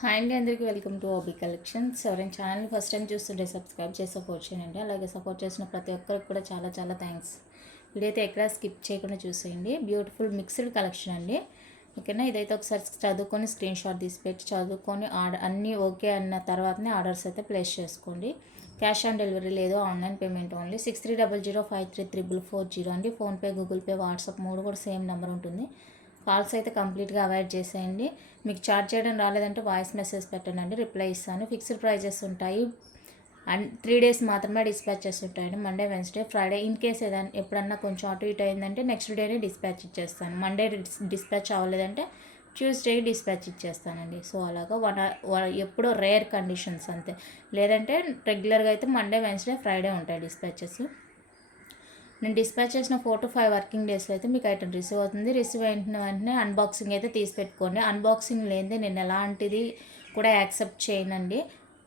Hi అండి, అందరికీ welcome to OB collections. ఎవరైనా ఛానల్ని ఫస్ట్ టైం చూస్తుంటే సబ్స్క్రైబ్ చేసి సపోర్ట్ చేయండి. అలాగే సపోర్ట్ చేసిన ప్రతి ఒక్కరికి కూడా చాలా చాలా థ్యాంక్స్. వీడైతే ఎక్కడ స్కిప్ చేయకుండా చూసేయండి. బ్యూటిఫుల్ మిక్స్డ్ కలెక్షన్ అండి. ఓకేనా, ఇదైతే ఒకసారి చదువుకొని స్క్రీన్ షాట్ తీసి పెట్టి చదువుకొని అన్నీ ఓకే అన్న తర్వాతనే ఆర్డర్స్ అయితే ప్లేస్ చేసుకోండి. క్యాష్ ఆన్ డెలివరీ లేదు, ఆన్లైన్ పేమెంట్ ఓన్లీ. 6300533440 అండి. ఫోన్పే, గూగుల్ పే, వాట్సాప్ 3 కూడా సేమ్ నెంబర్ ఉంటుంది. కాల్స్ అయితే కంప్లీట్గా అవాయిడ్ చేసేయండి. మీకు చార్జ్ చేయడం రాలేదంటే వాయిస్ మెసేజ్ పెట్టండి, రిప్లై ఇస్తాను. ఫిక్స్డ్ ప్రైజెస్ ఉంటాయి అండ్ 3 days మాత్రమే డిస్పాచెస్ ఉంటాయండి. Monday, Wednesday, Friday. In case ఏదైనా ఎప్పుడన్నా కొంచెం అటు ఇటు అయిందంటే నెక్స్ట్ డేనే డిస్పాచ్ ఇచ్చేస్తాను. మండే డిస్పాచ్ అవ్వలేదంటే ట్యూస్డే డిస్పాచ్ ఇచ్చేస్తానండి. సో అలాగా ఎప్పుడో రేర్ కండిషన్స్ అంతే. లేదంటే రెగ్యులర్గా అయితే మండే, వెన్స్డే, ఫ్రైడే ఉంటాయి డిస్పాచెస్. నేను డిస్పాచ్ చేసిన 4 to 5 వర్కింగ్ డేస్లో అయితే మీకు ఐటమ్ రిసీవ్ అవుతుంది. రిసీవ్ అయిన వెంటనే అన్బాక్సింగ్ అయితే తీసి పెట్టుకోండి. అన్బాక్సింగ్ లేనిదే నేను ఎలాంటిది కూడా యాక్సెప్ట్ చేయనండి.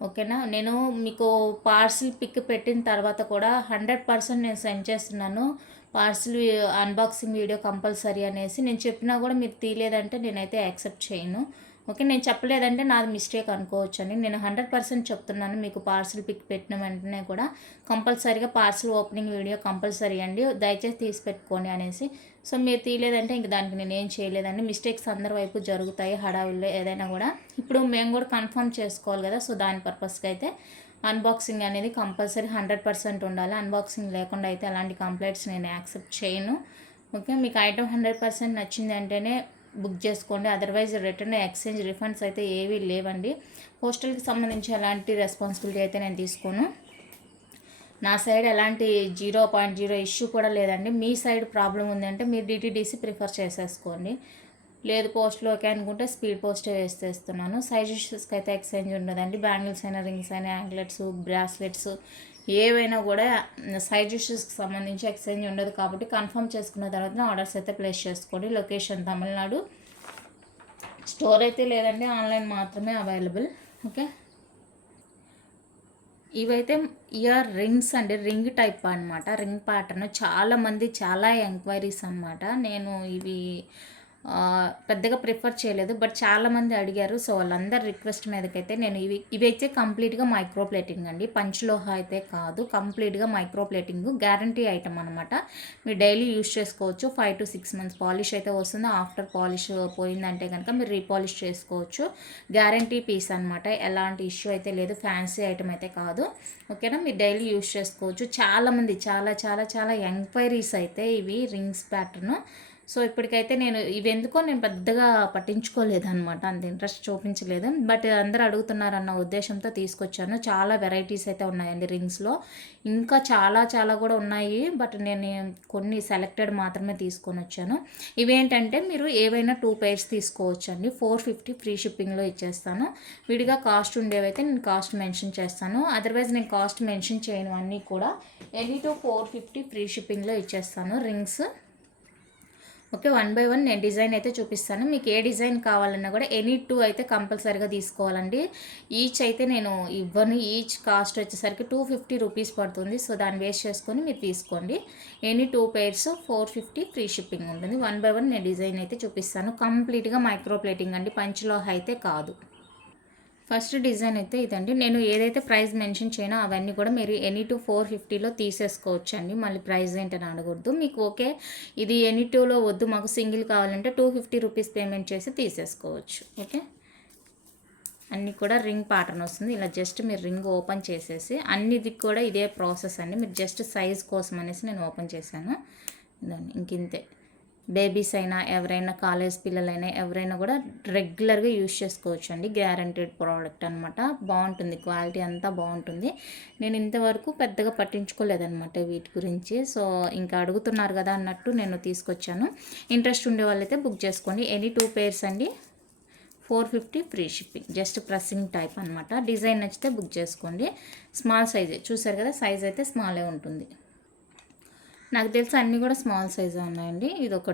ఓకేనా, నేను మీకు పార్సిల్ పిక్ పెట్టిన తర్వాత కూడా 100% నేను సెండ్ చేస్తున్నాను. పార్సిల్ అన్బాక్సింగ్ వీడియో కంపల్సరీ అనేసి నేను చెప్పినా కూడా మీరు తీయలేదంటే నేనైతే యాక్సెప్ట్ చేయను. ఓకే, నేను చెప్పలేదంటే నాది మిస్టేక్ అనుకోవచ్చు అని. నేను 100% చెప్తున్నాను. మీకు పార్సిల్ పిక్ పెట్టిన వెంటనే కూడా కంపల్సరీగా పార్సిల్ ఓపెనింగ్ వీడియో కంపల్సరీ అండి, దయచేసి తీసి పెట్టుకోండి అనేసి. సో మీరు తీయలేదంటే ఇంక దానికి నేను ఏం చేయలేదండి. మిస్టేక్స్ అందరి వైపు జరుగుతాయి హడావుల్లో ఏదైనా కూడా. ఇప్పుడు మేము కూడా కన్ఫర్మ్ చేసుకోవాలి కదా, సో దాని పర్పస్కి అయితే అన్బాక్సింగ్ అనేది కంపల్సరీ 100% ఉండాలి. అన్బాక్సింగ్ లేకుండా అయితే అలాంటి కంప్లైంట్స్ నేను యాక్సెప్ట్ చేయను. ఓకే, మీకు ఐటమ్ 100% నచ్చింది అంటేనే బుక్ చేసుకోండి. అదర్వైజ్ రిటర్న్, ఎక్స్చేంజ్, రిఫండ్స్ అయితే ఏవీ లేవండి. పోస్టల్కి సంబంధించి ఎలాంటి రెస్పాన్సిబిలిటీ అయితే నేను తీసుకోను. నా సైడ్ ఎలాంటి 0.0 ఇష్యూ కూడా లేదండి. మీ సైడ్ ప్రాబ్లం ఉందంటే మీరు డిటీడీసీ ప్రిఫర్ చేసేసుకోండి. లేదు పోస్ట్లో ఓకే అనుకుంటే స్పీడ్ పోస్టే వేసేస్తున్నాను. సైజెస్కి అయితే ఎక్స్చేంజ్ ఉండదండి. బ్యాంగిల్స్ అయినా, రింగ్స్ అయినా, యాంక్లెట్స్, బ్రాస్లెట్స్ ఏవైనా కూడా సైజెస్కి సంబంధించి ఎక్స్చేంజ్ ఉండదు. కాబట్టి కన్ఫర్మ్ చేసుకున్న తర్వాత ఆర్డర్స్ అయితే ప్లేస్ చేసుకోండి. లొకేషన్ తమిళనాడు. స్టోర్ అయితే లేదండి, ఆన్లైన్ మాత్రమే అవైలబుల్. ఓకే, ఇవైతే ఇయర్ రింగ్స్ అండి, రింగ్ టైప్ అనమాట, రింగ్ ప్యాటర్న్. చాలామంది చాలా ఎంక్వైరీస్ అనమాట. నేను ఇవి పెద్దగా ప్రిఫర్ చేయలేదు, బట్ చాలామంది అడిగారు. సో వాళ్ళందరి రిక్వెస్ట్ మీదకైతే నేను ఇవైతే కంప్లీట్గా మైక్రో ప్లేటింగ్ అండి, పంచలోహ అయితే కాదు. కంప్లీట్గా మైక్రో ప్లేటింగ్, గ్యారంటీ ఐటమ్ అనమాట. మీరు డైలీ యూస్ చేసుకోవచ్చు. 5 to 6 months పాలిష్ అయితే వస్తుంది. ఆఫ్టర్ పాలిష్ పోయిందంటే కనుక మీరు రీపాలిష్ చేసుకోవచ్చు. గ్యారంటీ పీస్ అనమాట, ఎలాంటి ఇష్యూ అయితే లేదు. ఫ్యాన్సీ ఐటమ్ అయితే కాదు. ఓకేనా, మీరు డైలీ యూస్ చేసుకోవచ్చు. చాలామంది చాలా చాలా చాలా ఎంక్వైరీస్ అయితే ఇవి రింగ్స్ ప్యాటర్న్. సో ఇప్పటికైతే నేను ఇవెందుకో నేను పెద్దగా పట్టించుకోలేదన్నమాట, అంత ఇంట్రెస్ట్ చూపించలేదు. బట్ అందరూ అడుగుతున్నారన్న ఉద్దేశంతో తీసుకొచ్చాను. చాలా వెరైటీస్ అయితే ఉన్నాయండి రింగ్స్లో, ఇంకా చాలా చాలా కూడా ఉన్నాయి. బట్ నేను కొన్ని సెలెక్టెడ్ మాత్రమే తీసుకొని వచ్చాను. ఇవేంటంటే మీరు ఏవైనా 2 pairs తీసుకోవచ్చు అండి. 450 ఫ్రీ షిప్పింగ్లో ఇచ్చేస్తాను. విడిగా కాస్ట్ ఉండేవైతే నేను కాస్ట్ మెన్షన్ చేస్తాను. అదర్వైజ్ నేను కాస్ట్ మెన్షన్ చేయను అన్నీ కూడా. ఎనీ టు 450 ఫ్రీ షిప్పింగ్లో ఇచ్చేస్తాను రింగ్స్. ఓకే, 1 by 1 నేను డిజైన్ అయితే చూపిస్తాను. మీకు ఏ డిజైన్ కావాలన్నా కూడా ఎనీ 2 అయితే కంపల్సరీగా తీసుకోవాలండి. ఈచ్ అయితే నేను ఇవ్వను. ఈచ్ కాస్ట్ వచ్చేసరికి 250 రూపీస్ పడుతుంది. సో దాన్ని వేస్ట్ చేసుకొని మీరు తీసుకోండి. ఎనీ 2 pairs 450 ఫ్రీ షిప్పింగ్ ఉంటుంది. 1 by 1 నేను డిజైన్ అయితే చూపిస్తాను. కంప్లీట్గా మైక్రో ప్లేటింగ్ అండి, పంచలోహ అయితే కాదు. ఫస్ట్ డిజైన్ అయితే ఇదండి. నేను ఏదైతే ప్రైస్ మెన్షన్ చేయనో అవన్నీ కూడా మీరు ఎనీ 2 450లో తీసేసుకోవచ్చు అండి. మళ్ళీ ప్రైస్ ఏంటని అడగొద్దు. మీకు ఓకే ఇది ఎనీ 2లో వద్దు, మాకు సింగిల్ కావాలంటే 250 రూపీస్ పేమెంట్ చేసి తీసేసుకోవచ్చు. ఓకే, అన్నీ కూడా రింగ్ ప్యాటర్న్ వస్తుంది. ఇలా జస్ట్ మీరు రింగ్ ఓపెన్ చేసేసి, అన్నిది కూడా ఇదే ప్రాసెస్ అండి. మీరు జస్ట్ సైజ్ కోసం అనేసి నేను ఓపెన్ చేశాను. దాన్ని ఇంకింతే. బేబీస్ అయినా, ఎవరైనా కాలేజ్ పిల్లలైనా, ఎవరైనా కూడా రెగ్యులర్గా యూజ్ చేసుకోవచ్చు అండి. గ్యారంటీడ్ ప్రోడక్ట్ అనమాట. బాగుంటుంది, క్వాలిటీ అంతా బాగుంటుంది. నేను ఇంతవరకు పెద్దగా పట్టించుకోలేదన్నమాట వీటి గురించి. సో ఇంకా అడుగుతున్నారు కదా అన్నట్టు నేను తీసుకొచ్చాను. ఇంట్రెస్ట్ ఉండే వాళ్ళైతే బుక్ చేసుకోండి. ఎనీ 2 pairs అండి, 450 free shipping. Just pressing type అనమాట. డిజైన్ నచ్చితే బుక్ చేసుకోండి. స్మాల్ సైజే చూసారు కదా, సైజ్ అయితే స్మాలే ఉంటుంది. నాకు తెలిసి అన్నీ కూడా స్మాల్ సైజే ఉన్నాయండి. ఇది ఒక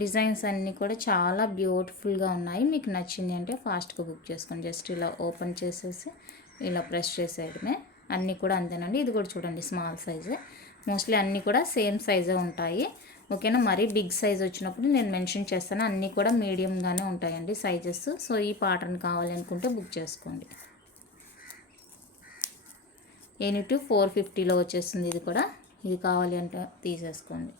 డిజైన్స్ అన్నీ కూడా చాలా బ్యూటిఫుల్గా ఉన్నాయి. మీకు నచ్చింది అంటే ఫాస్ట్గా బుక్ చేసుకోండి. జస్ట్ ఇలా ఓపెన్ చేసేసి ఇలా ప్రెస్ చేసేయడమే. అన్నీ కూడా అంతేనండి. ఇది కూడా చూడండి స్మాల్ సైజే. మోస్ట్లీ అన్నీ కూడా సేమ్ సైజే ఉంటాయి. ఓకేనా. మరీ బిగ్ సైజ్ వచ్చినప్పుడు నేను మెన్షన్ చేస్తాను. అన్నీ కూడా మీడియంగానే ఉంటాయండి సైజెస్. సో ఈ ప్యాటర్న్ కావాలి అనుకుంటే బుక్ చేసుకోండి. యూనిట్ 450లో వచ్చేస్తుంది. ఇది కూడా, ఇది కావాలి అంటే తీసేసుకోండి.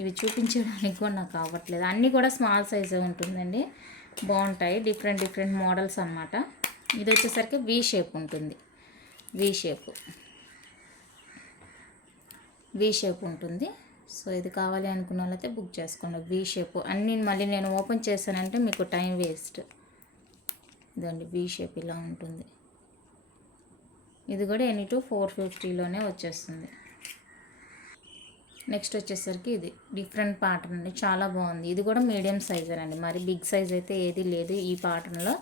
ఇవి చూపించడానికి కూడా నాకు అవ్వట్లేదు. అన్నీ కూడా స్మాల్ సైజే ఉంటుందండి, బాగుంటాయి. డిఫరెంట్ డిఫరెంట్ మోడల్స్ అన్నమాట. ఇది వచ్చేసరికి వి షేప్ ఉంటుంది. వి షేప్ ఉంటుంది. సో ఇది కావాలి అనుకున్న వాళ్ళైతే బుక్ చేసుకోండి. వి షేప్ అన్నీ మళ్ళీ నేను ఓపెన్ చేశానంటే మీకు టైం వేస్ట్. ఇదండి వి షేప్ ఇలా ఉంటుంది. ఇది కూడా యూనిట్ 450లోనే వచ్చేస్తుంది. నెక్స్ట్ వచ్చేసరికి ఇది డిఫరెంట్ ప్యాటర్న్ అండి, చాలా బాగుంది. ఇది కూడా మీడియం సైజే అండి, మరి బిగ్ సైజ్ అయితే ఏది లేదు ఈ ప్యాటర్న్లో.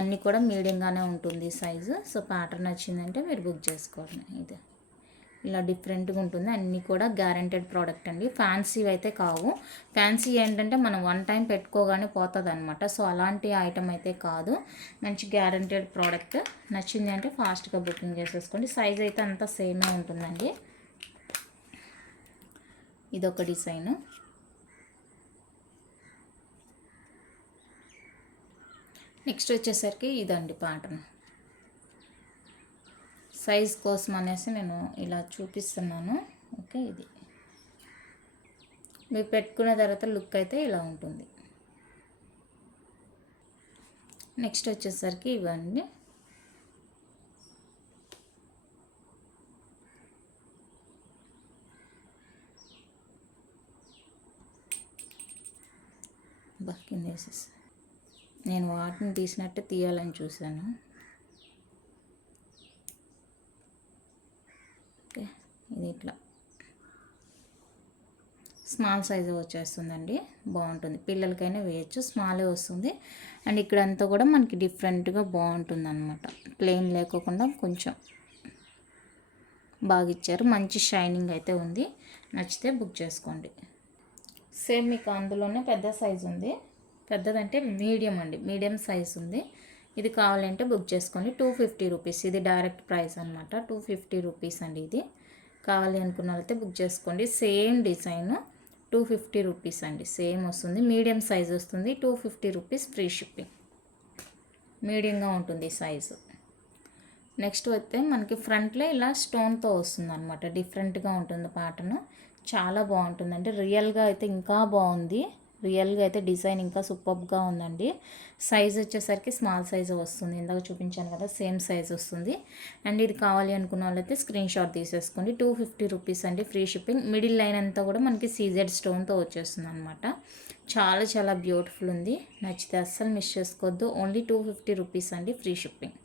అన్నీ కూడా మీడియంగానే ఉంటుంది సైజు. సో ప్యాటర్న్ నచ్చిందంటే మీరు బుక్ చేసుకోండి. ఇది ఇలా డిఫరెంట్గా ఉంటుంది. అన్నీ కూడా గ్యారెంటెడ్ ప్రోడక్ట్ అండి, ఫ్యాన్సీ అయితే కావు. ఫ్యాన్సీ ఏంటంటే మనం వన్ టైం పెట్టుకోగానే పోతుంది అనమాట. సో అలాంటి ఐటమ్ అయితే కాదు, మంచి గ్యారెంటెడ్ ప్రోడక్ట్. నచ్చింది అంటే ఫాస్ట్గా బుకింగ్ చేసేసుకోండి. సైజ్ అయితే అంతా సేమే ఉంటుందండి. ఇదొక డిజైన్. నెక్స్ట్ వచ్చేసరికి ఇదండి ప్యాటర్న్. సైజ్ కోసం అనేసి నేను ఇలా చూపిస్తున్నాను. ఓకే, ఇది మీరు పెట్టుకున్న తర్వాత లుక్ అయితే ఇలా ఉంటుంది. నెక్స్ట్ వచ్చేసరికి ఇవన్నీ కింద వేసేసి నేను వాటిని తీసినట్టు తీయాలని చూశాను. ఓకే, ఇది ఇట్లా స్మాల్ సైజు వచ్చేస్తుందండి, బాగుంటుంది. పిల్లలకైనా వేయచ్చు, స్మాలే వస్తుంది. అండ్ ఇక్కడంతా కూడా మనకి డిఫరెంట్గా బాగుంటుంది అనమాట. ప్లెయిన్ లేకోకుండా కొంచెం బాగా ఇచ్చారు, మంచి షైనింగ్ అయితే ఉంది. నచ్చితే బుక్ చేసుకోండి. సేమ్ మీకు అందులోనే పెద్ద సైజు ఉంది. పెద్దదంటే మీడియం అండి, మీడియం సైజ్ ఉంది. ఇది కావాలంటే బుక్ చేసుకోండి. 250 రూపీస్, ఇది డైరెక్ట్ ప్రైస్ అనమాట. 250 రూపీస్ అండి. ఇది కావాలి అనుకున్న వాళ్ళైతే బుక్ చేసుకోండి. సేమ్ డిజైన్ 250 రూపీస్ అండి, సేమ్ వస్తుంది. మీడియం సైజ్ వస్తుంది. 250 రూపీస్ ఫ్రీ షిప్పింగ్. మీడియంగా ఉంటుంది సైజు. నెక్స్ట్ వస్తే మనకి ఫ్రంట్లో ఇలా స్టోన్తో వస్తుంది అనమాట. డిఫరెంట్గా ఉంటుంది ప్యాటర్న్, చాలా బాగుంటుందండి. రియల్గా అయితే ఇంకా బాగుంది. రియల్గా అయితే డిజైన్ ఇంకా సూపర్గా ఉందండి. సైజ్ వచ్చేసరికి స్మాల్ సైజ్ వస్తుంది, ఇందాక చూపించాను కదా సేమ్ సైజ్ వస్తుంది. అండ్ ఇది కావాలి అనుకున్న వాళ్ళైతే స్క్రీన్ షాట్ తీసేసుకోండి. 250 రూపీస్ అండి, ఫ్రీ షిప్పింగ్. మిడిల్ లైన్ అంతా కూడా మనకి సీజెడ్ స్టోన్తో వచ్చేస్తుంది అనమాట. చాలా చాలా బ్యూటిఫుల్ ఉంది. నచ్చితే అస్సలు మిస్ చేసుకోవద్దు. ఓన్లీ 250 రూపీస్ అండి, ఫ్రీ షిప్పింగ్.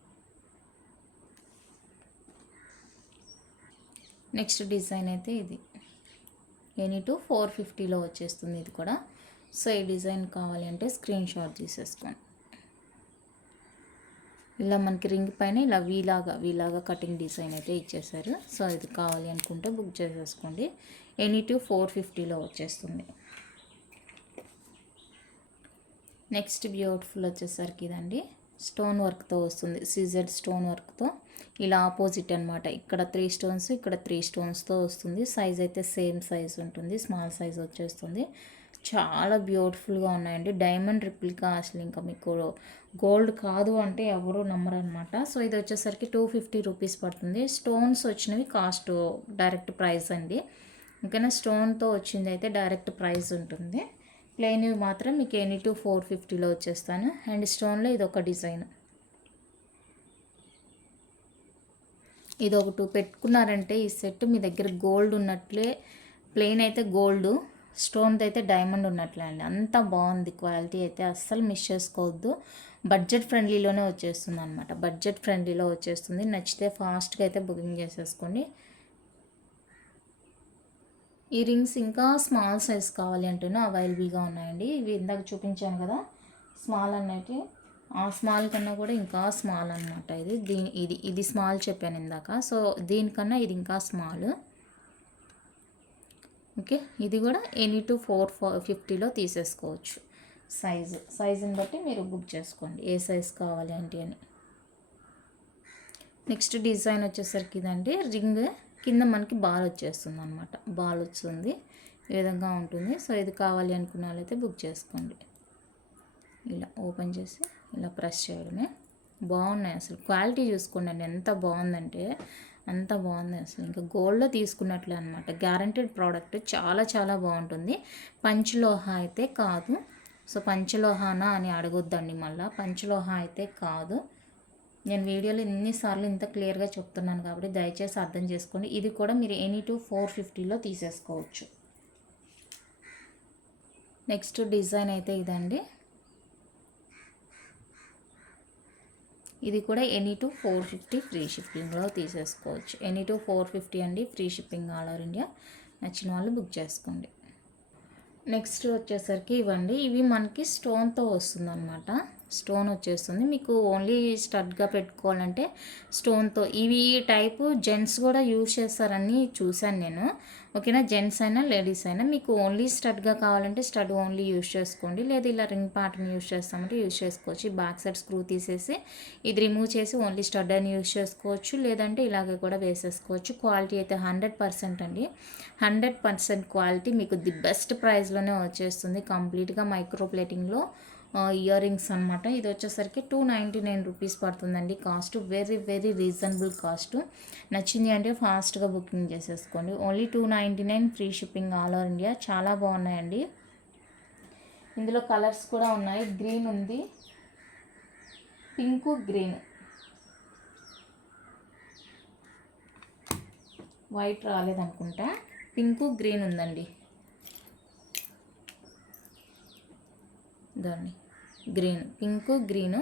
నెక్స్ట్ డిజైన్ అయితే ఇది యూనిట్ 450లో వచ్చేస్తుంది. ఇది కూడా సో ఈ డిజైన్ కావాలి అంటే స్క్రీన్ షాట్ తీసేసుకోండి. ఇలా మనకి రింగ్ పైన ఇలా వీలాగా కటింగ్ డిజైన్ అయితే ఇచ్చేసారు. సో ఇది కావాలి అనుకుంటే బుక్ చేసేసుకోండి. యూనిట్ 450లో వచ్చేస్తుంది. నెక్స్ట్ బ్యూటిఫుల్ వచ్చేసరికి ఇదండి, స్టోన్ వర్క్తో వస్తుంది. సీజెడ్ స్టోన్ వర్క్తో ఇలా ఆపోజిట్ అనమాట. ఇక్కడ 3 స్టోన్స్, ఇక్కడ 3 స్టోన్స్తో వస్తుంది. సైజ్ అయితే సేమ్ సైజ్ ఉంటుంది, స్మాల్ సైజ్ వచ్చేస్తుంది. చాలా బ్యూటిఫుల్గా ఉన్నాయండి. డైమండ్ రిప్లికా, అసలు ఇంకా మీకు గోల్డ్ కాదు అంటే ఎవరు నమ్మరు అనమాట. సో ఇది వచ్చేసరికి 250 రూపీస్ పడుతుంది. స్టోన్స్ వచ్చినవి కాస్ట్ డైరెక్ట్ ప్రైస్ అండి. ఓకేనా, స్టోన్తో వచ్చింది అయితే డైరెక్ట్ ప్రైస్ ఉంటుంది. ప్లెయిన్వి మాత్రం మీకు యూనిట్ 450లో వచ్చేస్తాను. అండ్ స్టోన్లో ఇది ఒక డిజైన్. ఇది ఒక 2 పెట్టుకున్నారంటే ఈ సెట్ మీ దగ్గర గోల్డ్ ఉన్నట్లే. ప్లెయిన్ అయితే గోల్డ్, స్టోన్ది అయితే డైమండ్ ఉన్నట్లే అండి. అంత బాగుంది క్వాలిటీ అయితే, అస్సలు మిస్ చేసుకోవద్దు. బడ్జెట్ ఫ్రెండ్లీలోనే వచ్చేస్తుంది అనమాట. బడ్జెట్ ఫ్రెండ్లీలో వచ్చేస్తుంది. నచ్చితే ఫాస్ట్గా అయితే బుకింగ్ చేసేసుకోండి. ఈ రింగ్స్ ఇంకా స్మాల్ సైజ్ కావాలి అంటేనే అవైలబుల్గా ఉన్నాయండి. ఇవి ఇందాక చూపించాను కదా స్మాల్ అన్నట్టు, ఆ స్మాల్ కన్నా కూడా ఇంకా స్మాల్ అనమాట. ఇది స్మాల్ చెప్పాను ఇందాక. సో దీనికన్నా ఇది ఇంకా స్మాల్. ఓకే, ఇది కూడా యూనిట్ 450లో తీసేసుకోవచ్చు. సైజుని బట్టి మీరు బుక్ చేసుకోండి, ఏ సైజ్ కావాలి ఏంటి అని. నెక్స్ట్ డిజైన్ వచ్చేసరికి ఇదండి, రింగ్ కింద మనకి బాల్ వచ్చేస్తుంది అనమాట. బాల్ వస్తుంది. ఈ విధంగా ఉంటుంది. సో ఇది కావాలి అనుకున్న వాళ్ళైతే బుక్ చేసుకోండి. ఇలా ఓపెన్ చేసి ఇలా ప్రెస్ చేయడమే. బాగున్నాయి అసలు, క్వాలిటీ చూసుకోండి ఎంత బాగుందంటే అంత బాగుంది అసలు. ఇంకా గోల్డ్లో తీసుకున్నట్లే అనమాట. గ్యారంటీడ్ ప్రోడక్ట్, చాలా చాలా బాగుంటుంది. పంచలోహ అయితే కాదు. సో పంచలోహానా అని అడగొద్దండి మళ్ళీ, పంచలోహ అయితే కాదు. నేను వీడియోలో ఎన్నిసార్లు ఇంత క్లియర్గా చెప్తున్నాను కాబట్టి దయచేసి అర్థం చేసుకోండి. ఇది కూడా మీరు ఎనీ టు 450లో తీసేసుకోవచ్చు. నెక్స్ట్ డిజైన్ అయితే ఇదండి. ఇది కూడా ఎనీ టు 450 ఫ్రీ షిప్పింగ్లో తీసేసుకోవచ్చు. ఎనీ టు 450 అండి, free shipping all over India. నచ్చిన వాళ్ళు బుక్ చేసుకోండి. నెక్స్ట్ వచ్చేసరికి ఇవ్వండి. ఇవి మనకి స్టోన్తో వస్తుందన్నమాట. స్టోన్ వచ్చేస్తుంది. మీకు ఓన్లీ స్టడ్గా పెట్టుకోవాలంటే స్టోన్తో. ఇవి ఈ టైపు జెంట్స్ కూడా యూజ్ చేస్తారని చూశాను నేను. ఓకేనా, జెంట్స్ అయినా లేడీస్ అయినా. మీకు ఓన్లీ స్టడ్గా కావాలంటే స్టడ్ ఓన్లీ యూజ్ చేసుకోండి. లేదా ఇలా రింగ్ ప్యాటర్న్ యూజ్ చేస్తామంటే యూజ్ చేసుకోవచ్చు. ఈ బ్యాక్ సైడ్ స్క్రూ తీసేసి ఇది రిమూవ్ చేసి ఓన్లీ స్టడ్ అని యూజ్ చేసుకోవచ్చు. లేదంటే ఇలాగే కూడా వేసేసుకోవచ్చు. క్వాలిటీ అయితే 100% అండి. 100% క్వాలిటీ మీకు ది బెస్ట్ ప్రైస్లోనే వచ్చేస్తుంది. కంప్లీట్గా మైక్రో ప్లేటింగ్లో ఇయర్ రింగ్స్ అనమాట. ఇది వచ్చేసరికి 299 రూపీస్ పడుతుందండి cost. Very very reasonable cost. నచ్చింది అంటే ఫాస్ట్గా బుకింగ్ చేసేసుకోండి. Only 299 free shipping all over India. చాలా బాగున్నాయండి. ఇందులో కలర్స్ కూడా ఉన్నాయి. గ్రీన్ ఉంది, పింక్, గ్రీన్, వైట్ రాలేదనుకుంటా. పింక్ గ్రీన్ ఉందండి. దాన్ని green, pink green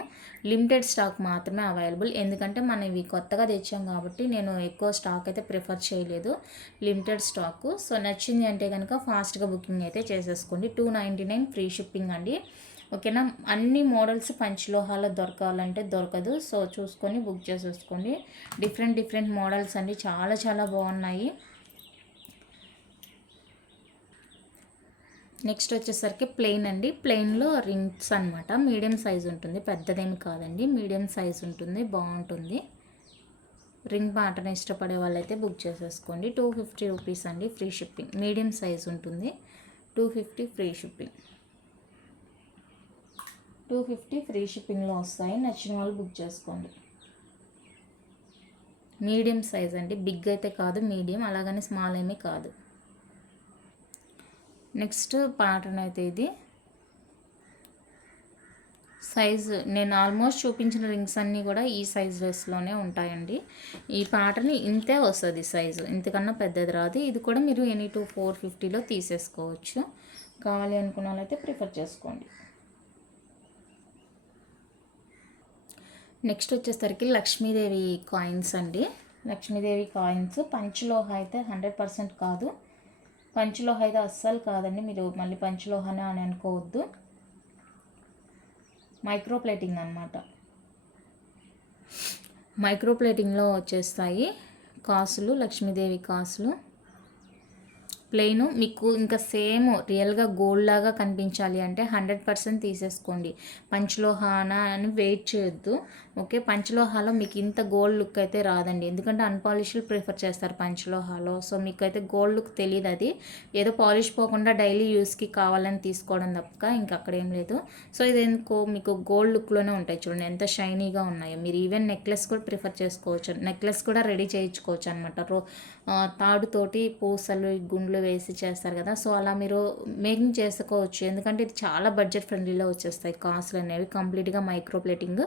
limited stock మాత్రమే అవైలబుల్. ఎందుకంటే మనం ఇవి కొత్తగా తెచ్చాం కాబట్టి నేను ఎక్కువ స్టాక్ అయితే ప్రిఫర్ చేయలేదు. Limited stock. సో నచ్చింది అంటే కనుక ఫాస్ట్గా బుకింగ్ అయితే చేసేసుకోండి. 299 ఫ్రీ షిప్పింగ్ అండి. ఓకేనా. అన్ని మోడల్స్ పంచలోహాలో దొరకాలంటే దొరకదు. సో చూసుకొని బుక్ చేసేసుకోండి. డిఫరెంట్ మోడల్స్ అండి, చాలా చాలా బాగున్నాయి. నెక్స్ట్ వచ్చేసరికి ప్లెయిన్ అండి. ప్లెయిన్లో రింగ్స్ అనమాట. మీడియం సైజ్ ఉంటుంది, పెద్దదేమి కాదండి, మీడియం సైజ్ ఉంటుంది, బాగుంటుంది. రింగ్ ప్యాటర్న్ ఇష్టపడే వాళ్ళైతే బుక్ చేసేసుకోండి. 250 రూపీస్ అండి, ఫ్రీ షిప్పింగ్. మీడియం సైజ్ ఉంటుంది, 250 ఫ్రీ షిప్పింగ్. 250 ఫ్రీ షిప్పింగ్లో వస్తాయి. నచ్చిన వాళ్ళు బుక్ చేసుకోండి. మీడియం సైజ్ అండి, బిగ్ అయితే కాదు, మీడియం. అలాగని స్మాల్ ఏమీ కాదు. నెక్స్ట్ ప్యాటర్న్ అయితే ఇది సైజు నేను ఆల్మోస్ట్ చూపించిన రింగ్స్ అన్నీ కూడా ఈ సైజ్ డ్రెస్లోనే ఉంటాయండి. ఈ ప్యాటర్న్ ఇంతే వస్తుంది సైజు, ఇంతకన్నా పెద్దది రాదు. ఇది కూడా మీరు ఎనీ టు 450లో తీసేసుకోవచ్చు. కావాలి అనుకున్న వాళ్ళైతే ప్రిఫర్ చేసుకోండి. నెక్స్ట్ వచ్చేసరికి లక్ష్మీదేవి కాయిన్స్ అండి. లక్ష్మీదేవి కాయిన్స్ పంచలోహ అయితే 100% కాదు. పంచలోహ అయితే అస్సలు కాదండి. మీరు మళ్ళీ పంచలోహనే అని అనుకోవద్దు. మైక్రో ప్లేటింగ్ అనమాట. మైక్రో ప్లేటింగ్లో వచ్చేస్తాయి కాసులు, లక్ష్మీదేవి కాసులు. ప్లెయిన్ మీకు ఇంకా సేమ్ రియల్గా గోల్డ్ లాగా కనిపించాలి అంటే 100% తీసేసుకోండి. పంచలోహాన అని వెయిట్ చేయొద్దు. ఓకే, పంచలోహాలో మీకు ఇంత గోల్డ్ లుక్ అయితే రాదండి. ఎందుకంటే అన్పాలిష్డ్ ప్రిఫర్ చేస్తారు పంచలోహాలో. సో మీకు అయితే గోల్డ్ లుక్ తెలియదు. అది ఏదో పాలిష్ పోకుండా డైలీ యూస్కి కావాలని తీసుకోవడం తప్ప ఇంకా అక్కడ ఏం లేదు. సో ఇది ఎందుకో మీకు గోల్డ్ లుక్లోనే ఉంటాయి. చూడండి ఎంత షైనీగా ఉన్నాయో. మీరు ఈవెన్ నెక్లెస్ కూడా ప్రిఫర్ చేసుకోవచ్చు. నెక్లెస్ కూడా రెడీ చేయించుకోవచ్చు అనమాట. తాడుతోటి పూసలు గుండ్లు వేసి చేస్తారు కదా. సో అలా మీరు మేకింగ్ చేసుకోవచ్చు. ఎందుకంటే ఇది చాలా బడ్జెట్ ఫ్రెండ్లీలో వచ్చేస్తాయి కాస్ట్లు అనేవి. కంప్లీట్గా micro plating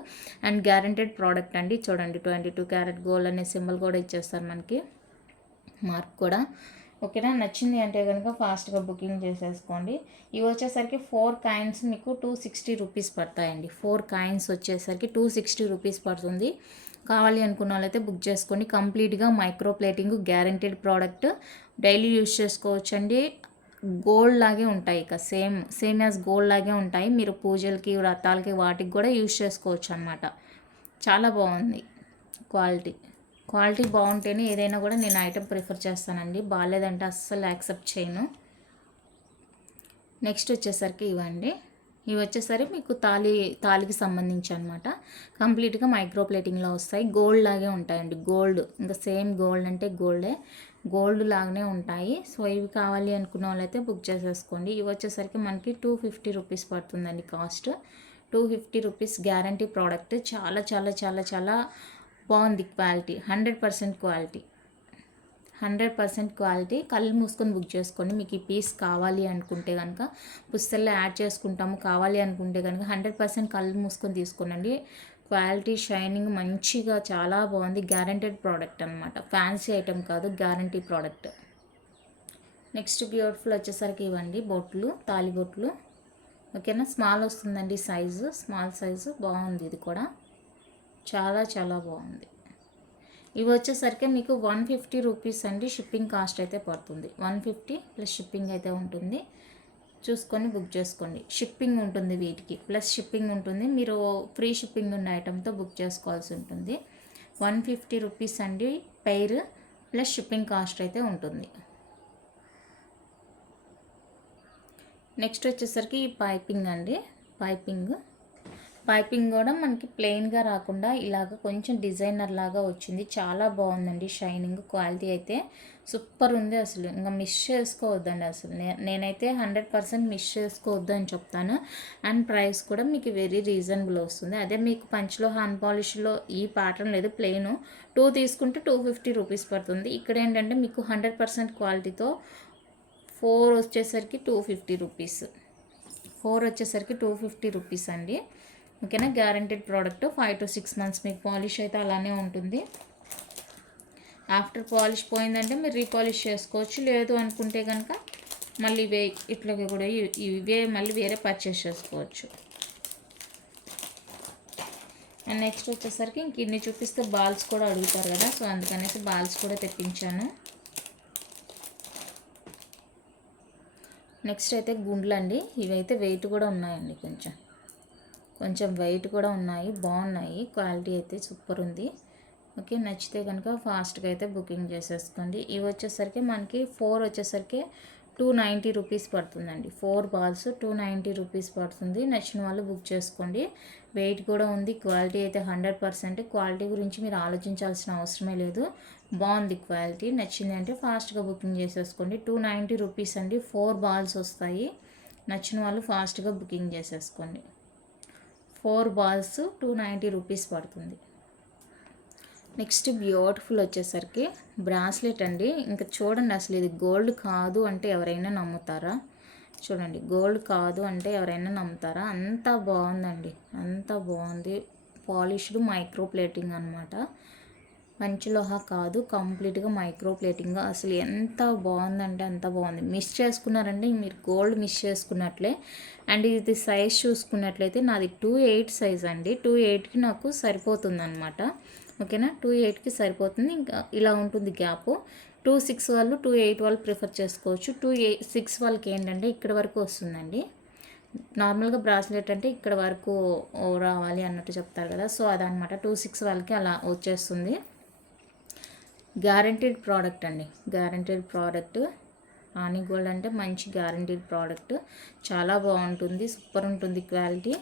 and guaranteed product అండి. చూడండి 22 క్యారెట్ గోల్డ్ అనే సింబల్ కూడా ఇచ్చేస్తారు మనకి, మార్క్ కూడా. ఓకేనా, నచ్చింది అంటే కనుక ఫాస్ట్గా బుకింగ్ చేసేసుకోండి. ఇవి వచ్చేసరికి 4 కాయిన్స్ మీకు 260 రూపీస్ పడతాయండి. 4 కాయిన్స్ వచ్చేసరికి 260 రూపీస్ పడుతుంది. కావాలి అనుకున్న వాళ్ళైతే బుక్ చేసుకోండి. కంప్లీట్గా micro plating guaranteed product. Daily use చేసుకోవచ్చండి. గోల్డ్ లాగే ఉంటాయి. ఇక సేమ్ యాజ్ గోల్డ్ లాగే ఉంటాయి. మీరు పూజలకి వ్రతాలకి వాటికి కూడా యూజ్ చేసుకోవచ్చు అనమాట. చాలా బాగుంది క్వాలిటీ బాగుంటేనే ఏదైనా కూడా నేను ఐటెం ప్రిఫర్ చేస్తానండి. బాగాలేదంటే అస్సలు యాక్సెప్ట్ చేయను. నెక్స్ట్ వచ్చేసరికి ఇవ్వండి. ఇవి వచ్చేసరికి మీకు తాళికి సంబంధించి అనమాట. కంప్లీట్గా మైక్రో ప్లేటింగ్లో వస్తాయి. గోల్డ్ లాగే ఉంటాయండి. గోల్డ్ ఇంకా సేమ్ గోల్డ్ అంటే గోల్డే. గోల్డ్ లాగానే ఉంటాయి. సో ఇవి కావాలి అనుకున్న వాళ్ళైతే బుక్ చేసేసుకోండి. ఇవి వచ్చేసరికి మనకి 250 రూపీస్ పడుతుందండి కాస్ట్. 250 rupees guarantee product. చాలా చాలా చాలా చాలా బాగుంది క్వాలిటీ. 100% క్వాలిటీ. 100% క్వాలిటీ. కళ్ళు మూసుకొని బుక్ చేసుకోండి. మీకు ఈ పీస్ కావాలి అనుకుంటే కనుక పుస్తల్లో యాడ్ చేసుకుంటాము కావాలి అనుకుంటే కనుక 100% కళ్ళు మూసుకొని తీసుకోనండి. క్వాలిటీ షైనింగ్ మంచిగా చాలా బాగుంది. గ్యారంటెడ్ ప్రోడక్ట్ అనమాట. ఫ్యాన్సీ ఐటెం కాదు, గ్యారంటీ ప్రోడక్ట్. నెక్స్ట్ బ్యూటిఫుల్ వచ్చేసరికి ఇవ్వండి బొట్లు, తాళి బొట్లు. ఓకేనా, స్మాల్ వస్తుందండి సైజు, స్మాల్ సైజు. బాగుంది ఇది కూడా, చాలా చాలా బాగుంది. ఇవి వచ్చేసరికి మీకు 150 రూపీస్ అండి. షిప్పింగ్ కాస్ట్ అయితే పడుతుంది. 150 ప్లస్ షిప్పింగ్ అయితే ఉంటుంది. చూసుకొని బుక్ చేసుకోండి. షిప్పింగ్ ఉంటుంది వీటికి, ప్లస్ షిప్పింగ్ ఉంటుంది. మీరు ఫ్రీ షిప్పింగ్ ఉన్న ఐటెంతో బుక్ చేసుకోవాల్సి ఉంటుంది. 150 రూపీస్ అండి పెయిర్, ప్లస్ షిప్పింగ్ కాస్ట్ అయితే ఉంటుంది. నెక్స్ట్ వచ్చేసరికి ఈ పైపింగ్ అండి. పైపింగ్ కూడా మనకి ప్లెయిన్గా రాకుండా ఇలాగ కొంచెం డిజైనర్ లాగా వచ్చింది. చాలా బాగుందండి. షైనింగ్ క్వాలిటీ అయితే సూపర్ ఉంది. అసలు ఇంకా మిస్ చేసుకోవద్దండి. అసలు నేనైతే 100% మిస్ చేసుకోవద్దు అని చెప్తాను. అండ్ ప్రైస్ కూడా మీకు వెరీ రీజనబుల్ వస్తుంది. అదే మీకు పంచ్లో హ్యాండ్ పాలిష్లో ఈ ప్యాటర్న్ లేదు, ప్లెయిన్ 2 తీసుకుంటే 250 రూపీస్ పడుతుంది. ఇక్కడ ఏంటంటే మీకు 100% క్వాలిటీతో 4 వచ్చేసరికి 250 రూపీస్. 4 వచ్చేసరికి 250 రూపీస్ అండి. ఓకేనా, గ్యారంటెడ్ ప్రోడక్ట్. 5 to 6 months మీకు పాలిష్ అయితే అలానే ఉంటుంది. ఆఫ్టర్ పాలిష్ పోయిందంటే మీరు రీపాలిష్ చేసుకోవచ్చు. లేదు అనుకుంటే కనుక మళ్ళీ ఇట్లాగే కూడా ఇవే మళ్ళీ వేరే పర్చేస్ చేసుకోవచ్చు. అండ్ నెక్స్ట్ వచ్చేసరికి ఇంక ఇన్ని చూపిస్తే బాల్స్ కూడా అడుగుతారు కదా, సో అందుకనేసి బాల్స్ కూడా తెప్పించాను. నెక్స్ట్ అయితే గుండ్లు అండి. ఇవైతే వెయిట్ కూడా ఉన్నాయండి, కొంచెం వెయిట్ కూడా ఉన్నాయి. బాగున్నాయి, క్వాలిటీ అయితే సూపర్ ఉంది. ఓకే, నచ్చితే కనుక ఫాస్ట్గా అయితే బుకింగ్ చేసేసుకోండి. ఇవి వచ్చేసరికి మనకి 4 వచ్చేసరికి 290 రూపీస్ పడుతుందండి. 4 బాల్స్ 290 రూపీస్ పడుతుంది. నచ్చిన వాళ్ళు బుక్ చేసుకోండి. వెయిట్ కూడా ఉంది. క్వాలిటీ అయితే 100%. క్వాలిటీ గురించి మీరు ఆలోచించాల్సిన అవసరమే లేదు. బాగుంది క్వాలిటీ. నచ్చింది అంటే ఫాస్ట్గా బుకింగ్ చేసేసుకోండి. 290 రూపీస్ అండి. 4 బాల్స్ వస్తాయి. నచ్చిన వాళ్ళు ఫాస్ట్గా బుకింగ్ చేసేసుకోండి. 4 బాల్స్ 290 రూపీస్ పడుతుంది. నెక్స్ట్ బ్యూటిఫుల్ వచ్చేసరికి బ్రాస్లెట్ అండి. ఇంకా చూడండి, అసలు ఇది గోల్డ్ కాదు అంటే ఎవరైనా నమ్ముతారా? చూడండి, గోల్డ్ కాదు అంటే ఎవరైనా నమ్ముతారా? అంత బాగుందండి, అంత బాగుంది. పాలిష్డ్ మైక్రో ప్లేటింగ్ అనమాట. పంచలోహ కాదు, కంప్లీట్గా మైక్రో ప్లేటింగ్. అసలు ఎంత బాగుందంటే అంత బాగుంది. మిస్ చేసుకున్నారంటే మీరు గోల్డ్ మిస్ చేసుకున్నట్లే. అండ్ ఇది సైజ్ చూసుకున్నట్లయితే నాది 2.8 సైజ్ అండి. 2.8కి నాకు సరిపోతుంది అనమాట. ఓకేనా, 2.8కి సరిపోతుంది. ఇంకా ఇలా ఉంటుంది గ్యాప్. 2.6 వాళ్ళు 2.8 వాళ్ళు ప్రిఫర్ చేసుకోవచ్చు. 2.6 వాళ్ళకి ఏంటంటే ఇక్కడ వరకు వస్తుందండి. నార్మల్గా బ్రాస్లెట్ అంటే ఇక్కడ వరకు రావాలి అన్నట్టు చెప్తారు కదా, సో అదనమాట. 2.6 వాళ్ళకి అలా వచ్చేస్తుంది. గ్యారంటీడ్ ప్రోడక్ట్ అండి, గ్యారంటీడ్ ప్రోడక్ట్. ఆని గోల్డ్ అంటే మంచి గ్యారంటీడ్ ప్రోడక్ట్. చాలా బాగుంటుంది, సూపర్ ఉంటుంది క్వాలిటీ.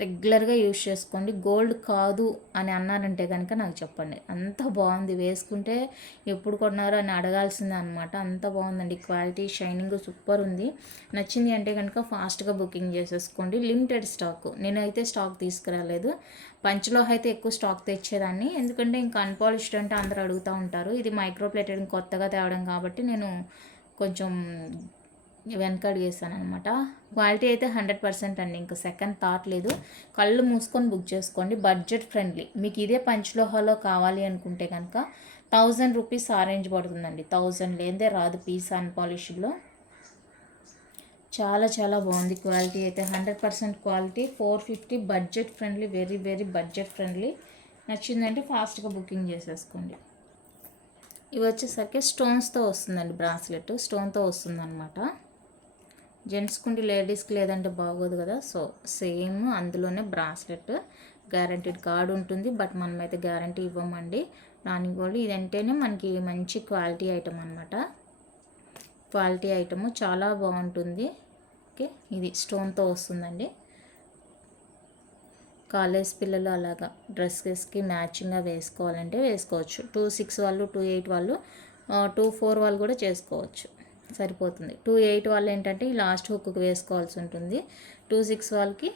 రెగ్యులర్గా యూజ్ చేసుకోండి. గోల్డ్ కాదు అని అన్నారంటే కనుక నాకు చెప్పండి. అంత బాగుంది, వేసుకుంటే ఎప్పుడు కొన్నారు అని అడగాల్సిందే అనమాట. అంత బాగుందండి క్వాలిటీ. షైనింగ్ సూపర్ ఉంది. నచ్చింది అంటే కనుక ఫాస్ట్గా బుకింగ్ చేసేసుకోండి. Limited stock. నేనైతే స్టాక్ తీసుకురాలేదు. పంచ్లో అయితే ఎక్కువ స్టాక్ తెచ్చేదాన్ని, ఎందుకంటే ఇంకా అన్పాలిష్డ్ అంటే అందరూ అడుగుతూ ఉంటారు. ఇది మైక్రో ప్లేటెడ్ కొత్తగా తేవడం కాబట్టి నేను కొంచెం వెనకడు చేశాను అనమాట. క్వాలిటీ అయితే 100% అండి, ఇంకా సెకండ్ థాట్ లేదు. కళ్ళు మూసుకొని బుక్ చేసుకోండి. Budget friendly. మీకు ఇదే పంచలోహాలో కావాలి అనుకుంటే కనుక 1000 రూపీస్ ఆరెంజ్ పడుతుందండి. 1000 లేదే రాదు పీస్ అన్పాలిష్డ్లో. చాలా చాలా బాగుంది క్వాలిటీ అయితే. 100% quality. 450. Budget friendly, very very budget friendly. నచ్చిందంటే ఫాస్ట్గా బుకింగ్ చేసేసుకోండి. ఇవి వచ్చేసరికి స్టోన్స్తో వస్తుందండి. బ్రాస్లెట్ స్టోన్తో వస్తుంది అనమాట. జెంట్స్కుండి లేడీస్కి లేదంటే బాగోదు కదా, సో సేమ్ అందులోనే బ్రాస్లెట్. గ్యారంటీడ్ కార్డు ఉంటుంది, బట్ మనమైతే గ్యారంటీ ఇవ్వమండి. రాని గోల్డ్ ఇదంటేనే మనకి మంచి క్వాలిటీ ఐటమ్ అనమాట. క్వాలిటీ ఐటము చాలా బాగుంటుంది. ఓకే, ఇది స్టోన్తో వస్తుందండి. కాలేజ్ పిల్లలు అలాగా డ్రెస్సెస్కి మ్యాచింగ్గా వేసుకోవాలంటే వేసుకోవచ్చు. 2-6 వాళ్ళు, 2-8 వాళ్ళు, 2-4 వాళ్ళు కూడా చేసుకోవచ్చు, సరిపోతుంది. 2-8 వాళ్ళు ఏంటంటే ఈ లాస్ట్ హుక్కి వేసుకోవాల్సి ఉంటుంది. 2-6 వాళ్ళకి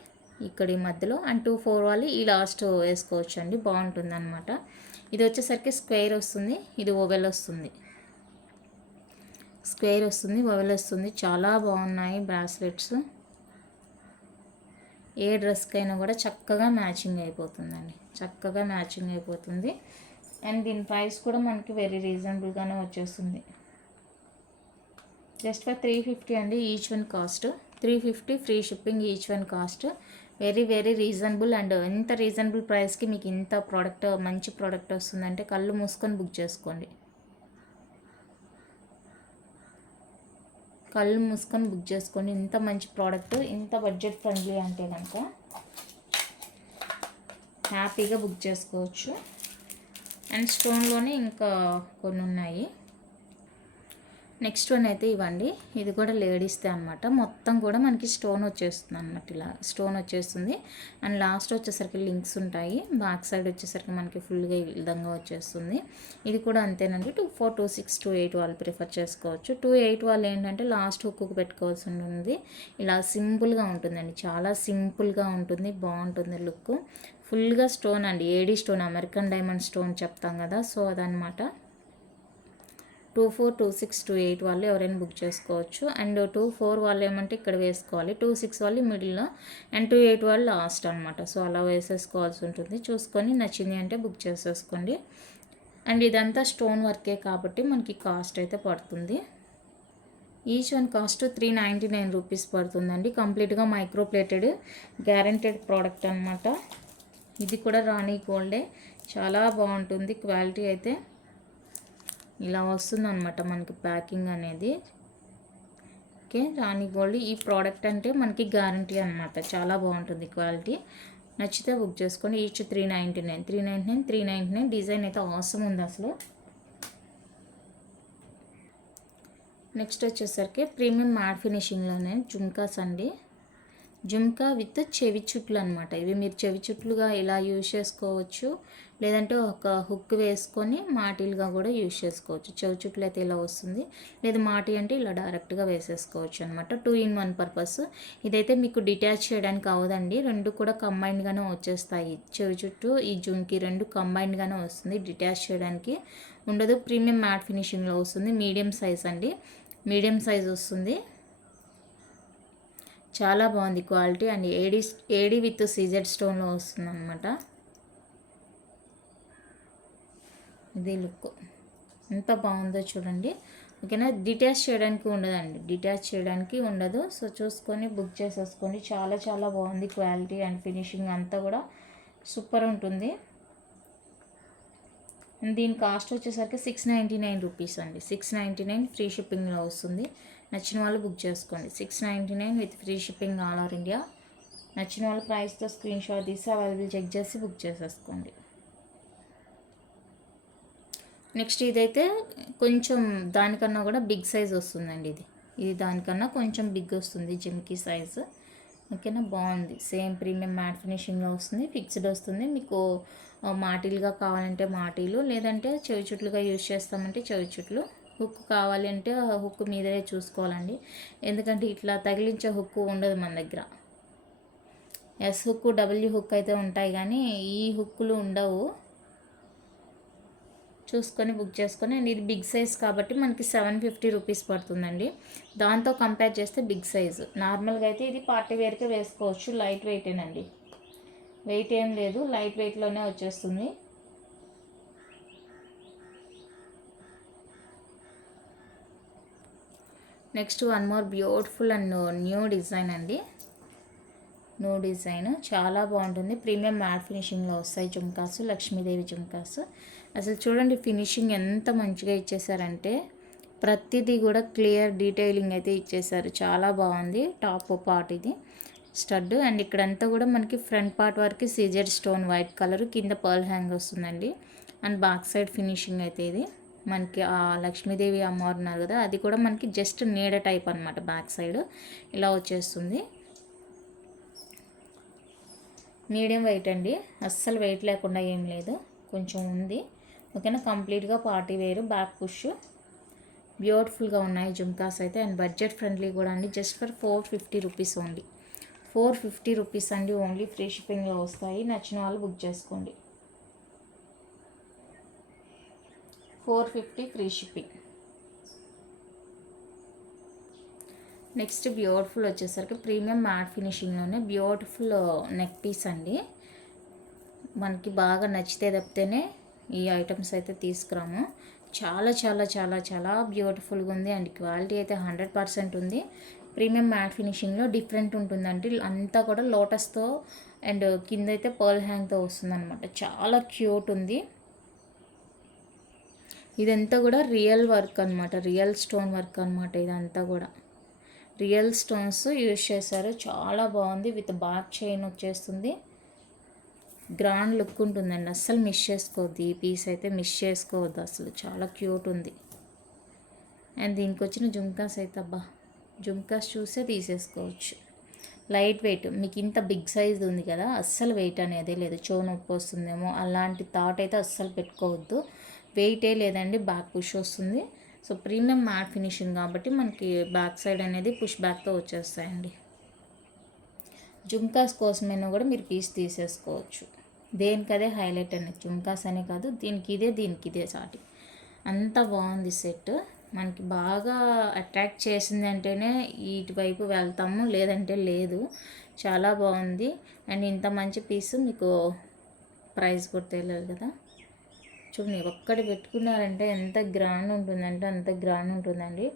ఇక్కడ ఈ మధ్యలో, అండ్ 2-4 వాళ్ళు ఈ లాస్ట్ వేసుకోవచ్చు అండి, బాగుంటుంది అనమాట. ఇది వచ్చేసరికి స్క్వేర్ వస్తుంది, ఇది ఓవెల్ వస్తుంది. స్క్వేర్ వస్తుంది, ఓవెల్ వస్తుంది. చాలా బాగున్నాయి బ్రాస్లెట్స్. ఏ డ్రెస్కైనా కూడా చక్కగా మ్యాచింగ్ అయిపోతుందండి, చక్కగా మ్యాచింగ్ అయిపోతుంది. అండ్ దీని ప్రైస్ కూడా మనకి వెరీ రీజనబుల్గానే వచ్చేస్తుంది. జస్ట్ ఫర్ 350 అండి each one cost. 350 free shipping each one cost. Very very reasonable. And ఇంత రీజనబుల్ ప్రైస్కి మీకు ఇంత ప్రోడక్ట్, మంచి ప్రోడక్ట్ వస్తుందంటే కళ్ళు మూసుకొని బుక్ చేసుకోండి. కళ్ళు మూసుకొని బుక్ చేసుకోండి. ఇంత మంచి ప్రోడక్ట్, ఇంత బడ్జెట్ ఫ్రెండ్లీ అంటే కనుక హ్యాపీగా బుక్ చేసుకోవచ్చు. అండ్ స్టోన్లోనే ఇంకా కొన్ని ఉన్నాయి. నెక్స్ట్ వన్ అయితే ఇవ్వండి, ఇది కూడా లేడీస్దే అనమాట. మొత్తం కూడా మనకి స్టోన్ వచ్చేస్తుంది అనమాట, ఇలా స్టోన్ వచ్చేస్తుంది. అండ్ లాస్ట్ వచ్చేసరికి లింక్స్ ఉంటాయి, బ్యాక్ సైడ్ వచ్చేసరికి మనకి ఫుల్గా ఈ విధంగా వచ్చేస్తుంది. ఇది కూడా అంతేనండి. 2-4, 2-6, 2-8 వాళ్ళు ప్రిఫర్ చేసుకోవచ్చు. 2-8 వాళ్ళు ఏంటంటే లాస్ట్ హుక్కు పెట్టుకోవాల్సి ఉంటుంది. ఇలా సింపుల్గా ఉంటుందండి, చాలా సింపుల్గా ఉంటుంది, బాగుంటుంది లుక్. ఫుల్గా స్టోన్ అండి, AD stone, American diamond stone చెప్తాం కదా, సో అదనమాట. 2-4, 2-6, 2-8 వాళ్ళు ఎవరైనా బుక్ చేసుకోవచ్చు. అండ్ 2-4 వాళ్ళు ఏమంటే ఇక్కడ వేసుకోవాలి, 2-6 వాళ్ళు మిడిల్లో, అండ్ 2-8 వాళ్ళు లాస్ట్ అనమాట. సో అలా వేసేసుకోవాల్సి ఉంటుంది. చూసుకొని నచ్చింది అంటే బుక్ చేసేసుకోండి. అండ్ ఇదంతా స్టోన్ వర్కే కాబట్టి మనకి కాస్ట్ అయితే పడుతుంది. ఈచ్ వన్ కాస్ట్ 399 రూపీస్ పడుతుందండి. కంప్లీట్గా మైక్రో ప్లేటెడ్ గ్యారెంటెడ్ ప్రోడక్ట్ అనమాట. ఇది కూడా రాణి గోల్డే, చాలా బాగుంటుంది క్వాలిటీ అయితే. ఇలా వస్తుంది అనమాట మనకి ప్యాకింగ్ అనేది. ఓకే, రాణి గోల్డ్ ఈ ప్రోడక్ట్ అంటే మనకి గ్యారంటీ అనమాట, చాలా బాగుంటుంది క్వాలిటీ. నచ్చితే బుక్ చేసుకోండి. ఈచ్ 399. డిజైన్ అయితే అవసరం ఉంది అసలు. నెక్స్ట్ వచ్చేసరికి ప్రీమియం మ్యాట్ ఫినిషింగ్లోనే జుమ్కాస్ అండి. జుమ్కా విత్ చెవి చుట్లు అనమాట. ఇవి మీరు చెవి చుట్లుగా ఇలా యూజ్ చేసుకోవచ్చు, లేదంటే ఒక హుక్ వేసుకొని మాటీలుగా కూడా యూజ్ చేసుకోవచ్చు. చెవి చుట్లు అయితే ఇలా వస్తుంది, లేదు మాటీ అంటే ఇలా డైరెక్ట్గా వేసేసుకోవచ్చు అనమాట. 2-in-1 purpose. ఇదైతే మీకు డిటాచ్ చేయడానికి అవదండి, రెండు కూడా కంబైన్డ్గానే వచ్చేస్తాయి. చెవి చుట్టూ ఈ జుమ్కి రెండు కంబైన్డ్గానే వస్తుంది, డిటాచ్ చేయడానికి ఉండదు. ప్రీమియం మ్యాట్ ఫినిషింగ్లో వస్తుంది. మీడియం సైజ్ అండి, మీడియం సైజ్ వస్తుంది. చాలా బాగుంది quality. And AD with CZ స్టోన్లో వస్తుంది అనమాట. ఇది లుక్ ఎంత బాగుందో చూడండి. ఓకేనా, డిటాచ్ చేయడానికి ఉండదండి, డిటాచ్ చేయడానికి ఉండదు. సో చూసుకొని బుక్ చేసేసుకోండి. చాలా చాలా బాగుంది క్వాలిటీ అండ్ ఫినిషింగ్ అంతా కూడా సూపర్ ఉంటుంది. అండ్ దీని కాస్ట్ వచ్చేసరికి 699 రూపీస్ అండి. 699 ఫ్రీ షిప్పింగ్లో వస్తుంది. నచ్చిన వాళ్ళు బుక్ చేసుకోండి. 699 with free shipping all over India. నచ్చిన వాళ్ళు ప్రైస్తో స్క్రీన్ షాట్ తీసి అవైలబుల్ చెక్ చేసి బుక్ చేసేసుకోండి. నెక్స్ట్ ఇదైతే కొంచెం దానికన్నా కూడా బిగ్ సైజ్ వస్తుందండి. ఇది దానికన్నా కొంచెం బిగ్ వస్తుంది, జిమ్కి సైజు. ఓకేనా, బాగుంది. సేమ్ ప్రీమియం మ్యాట్ ఫినిషింగ్లో వస్తుంది, ఫిక్స్డ్ వస్తుంది. మీకు మాటీలుగా కావాలంటే మాటీలు, లేదంటే చెవి చుట్లుగా యూజ్ చేస్తామంటే చెవి చుట్లు. హుక్ కావాలి అంటే హుక్ మీదే చూసుకోవాలండి, ఎందుకంటే ఇట్లా తగిలించే హుక్ ఉండదు మన దగ్గర. ఎస్ హుక్, డబ్ల్యూ హుక్ అయితే ఉంటాయి, కానీ ఈ హుక్కులు ఉండవు. చూసుకొని బుక్ చేసుకొని. అండ్ ఇది బిగ్ సైజ్ కాబట్టి మనకి 750 రూపీస్ పడుతుందండి. దాంతో కంపేర్ చేస్తే బిగ్ సైజు. నార్మల్గా అయితే ఇది పార్టీ వేర్కే వేసుకోవచ్చు, లైట్ వెయిటేనండి, వెయిట్ ఏం లేదు, లైట్ వెయిట్లోనే వచ్చేస్తుంది. Next one more beautiful and new design అండి. న్యూ డిజైన్ చాలా బాగుంటుంది. ప్రీమియం మ్యాట్ ఫినిషింగ్లో వస్తాయి జుమ్కాస్, లక్ష్మీదేవి జుమ్కాస్. అసలు చూడండి ఫినిషింగ్ ఎంత మంచిగా ఇచ్చేసారంటే ప్రతిదీ కూడా క్లియర్ డీటెయిలింగ్ అయితే ఇచ్చేసారు, చాలా బాగుంది. టాప్ పార్ట్ ఇది స్టడ్. అండ్ ఇక్కడంతా కూడా మనకి ఫ్రంట్ పార్ట్ వరకు సీజెడ్ స్టోన్ వైట్ కలర్, కింద పర్ల్ హ్యాంగ్ వస్తుందండి. అండ్ బ్యాక్ సైడ్ ఫినిషింగ్ అయితే ఇది మనకి ఆ లక్ష్మీదేవి అమ్మవారు ఉన్నారు కదా, అది కూడా మనకి జస్ట్ నీడ టైప్ అనమాట. బ్యాక్ సైడ్ ఇలా వచ్చేస్తుంది. మీడియం వెయిట్ అండి, అస్సలు వెయిట్ లేకుండా ఏం లేదు, కొంచెం ఉంది. ఓకేనా, కంప్లీట్గా పార్టీ వేరు, బ్యాక్ పుష్, బ్యూటిఫుల్గా ఉన్నాయి జుమ్కాస్ అయితే. అండ్ బడ్జెట్ ఫ్రెండ్లీ కూడా అండి, just for 450 rupees only. 450 rupees అండి ఓన్లీ, ఫ్రీ షిప్పింగ్లో వస్తాయి. నచ్చిన వాళ్ళు బుక్ చేసుకోండి. 450 ఫ్రీ షిప్పింగ్. నెక్స్ట్ బ్యూటిఫుల్ వచ్చేసరికి ప్రీమియం మ్యాట్ ఫినిషింగ్లోనే బ్యూటిఫుల్ నెక్ పీస్ అండి. మనకి బాగా నచ్చితే తప్పితేనే ఈ ఐటమ్స్ అయితే తీసుకురాము. చాలా చాలా చాలా చాలా బ్యూటిఫుల్గా ఉంది అండ్ క్వాలిటీ అయితే 100% ఉంది. ప్రీమియం మ్యాట్ ఫినిషింగ్లో డిఫరెంట్ ఉంటుందండి, అంతా కూడా లోటస్తో అండ్ కింద అయితే పర్ల్ హ్యాంగ్తో వస్తుంది అనమాట. చాలా క్యూట్ ఉంది. ఇదంతా కూడా రియల్ వర్క్ అనమాట, రియల్ స్టోన్ వర్క్ అనమాట. ఇదంతా కూడా రియల్ స్టోన్స్ యూజ్ చేశారు, చాలా బాగుంది. విత్ బ్యాక్ చైన్ వచ్చేస్తుంది, గ్రాండ్ లుక్ ఉంటుందండి. అస్సలు మిస్ చేసుకోవద్దు, ఈ పీస్ అయితే మిస్ చేసుకోవద్దు అసలు, చాలా క్యూట్ ఉంది. అండ్ దీనికి వచ్చిన జుమ్కాస్ అయితే అబ్బా, జుమ్కాస్ చూసే తీసేసుకోవచ్చు. లైట్ వెయిట్, మీకు ఇంత బిగ్ సైజ్ ఉంది కదా, అస్సలు వెయిట్ అనేది లేదు. చో నొప్పి వస్తుందేమో అలాంటి థాట్ అయితే అస్సలు పెట్టుకోవద్దు. వెయిటే లేదండి, బ్యాక్ పుష్ వస్తుంది. సో ప్రీమియం మ్యాట్ ఫినిషింగ్ కాబట్టి మనకి బ్యాక్ సైడ్ అనేది పుష్ బ్యాక్తో వచ్చేస్తాయండి. జుమ్కాస్ కోసమైనా కూడా మీరు పీస్ తీసేసుకోవచ్చు. దేనికదే హైలైట్ అండి, జుమ్కాస్ అనే కాదు, దీనికి ఇదే సాటి. అంత బాగుంది సెట్. మనకి బాగా అట్రాక్ట్ చేసింది అంటేనే ఇటువైపు వెళ్తాము, లేదంటే లేదు. చాలా బాగుంది. అండ్ ఇంత మంచి పీసు మీకు ప్రైస్ కూడా తెలియదు కదా. చూడండి, ఒక్కటి పెట్టుకున్నారంటే ఎంత గ్రాండ్ ఉంటుందంటే అంత గ్రాండ్ ఉంటుందండి.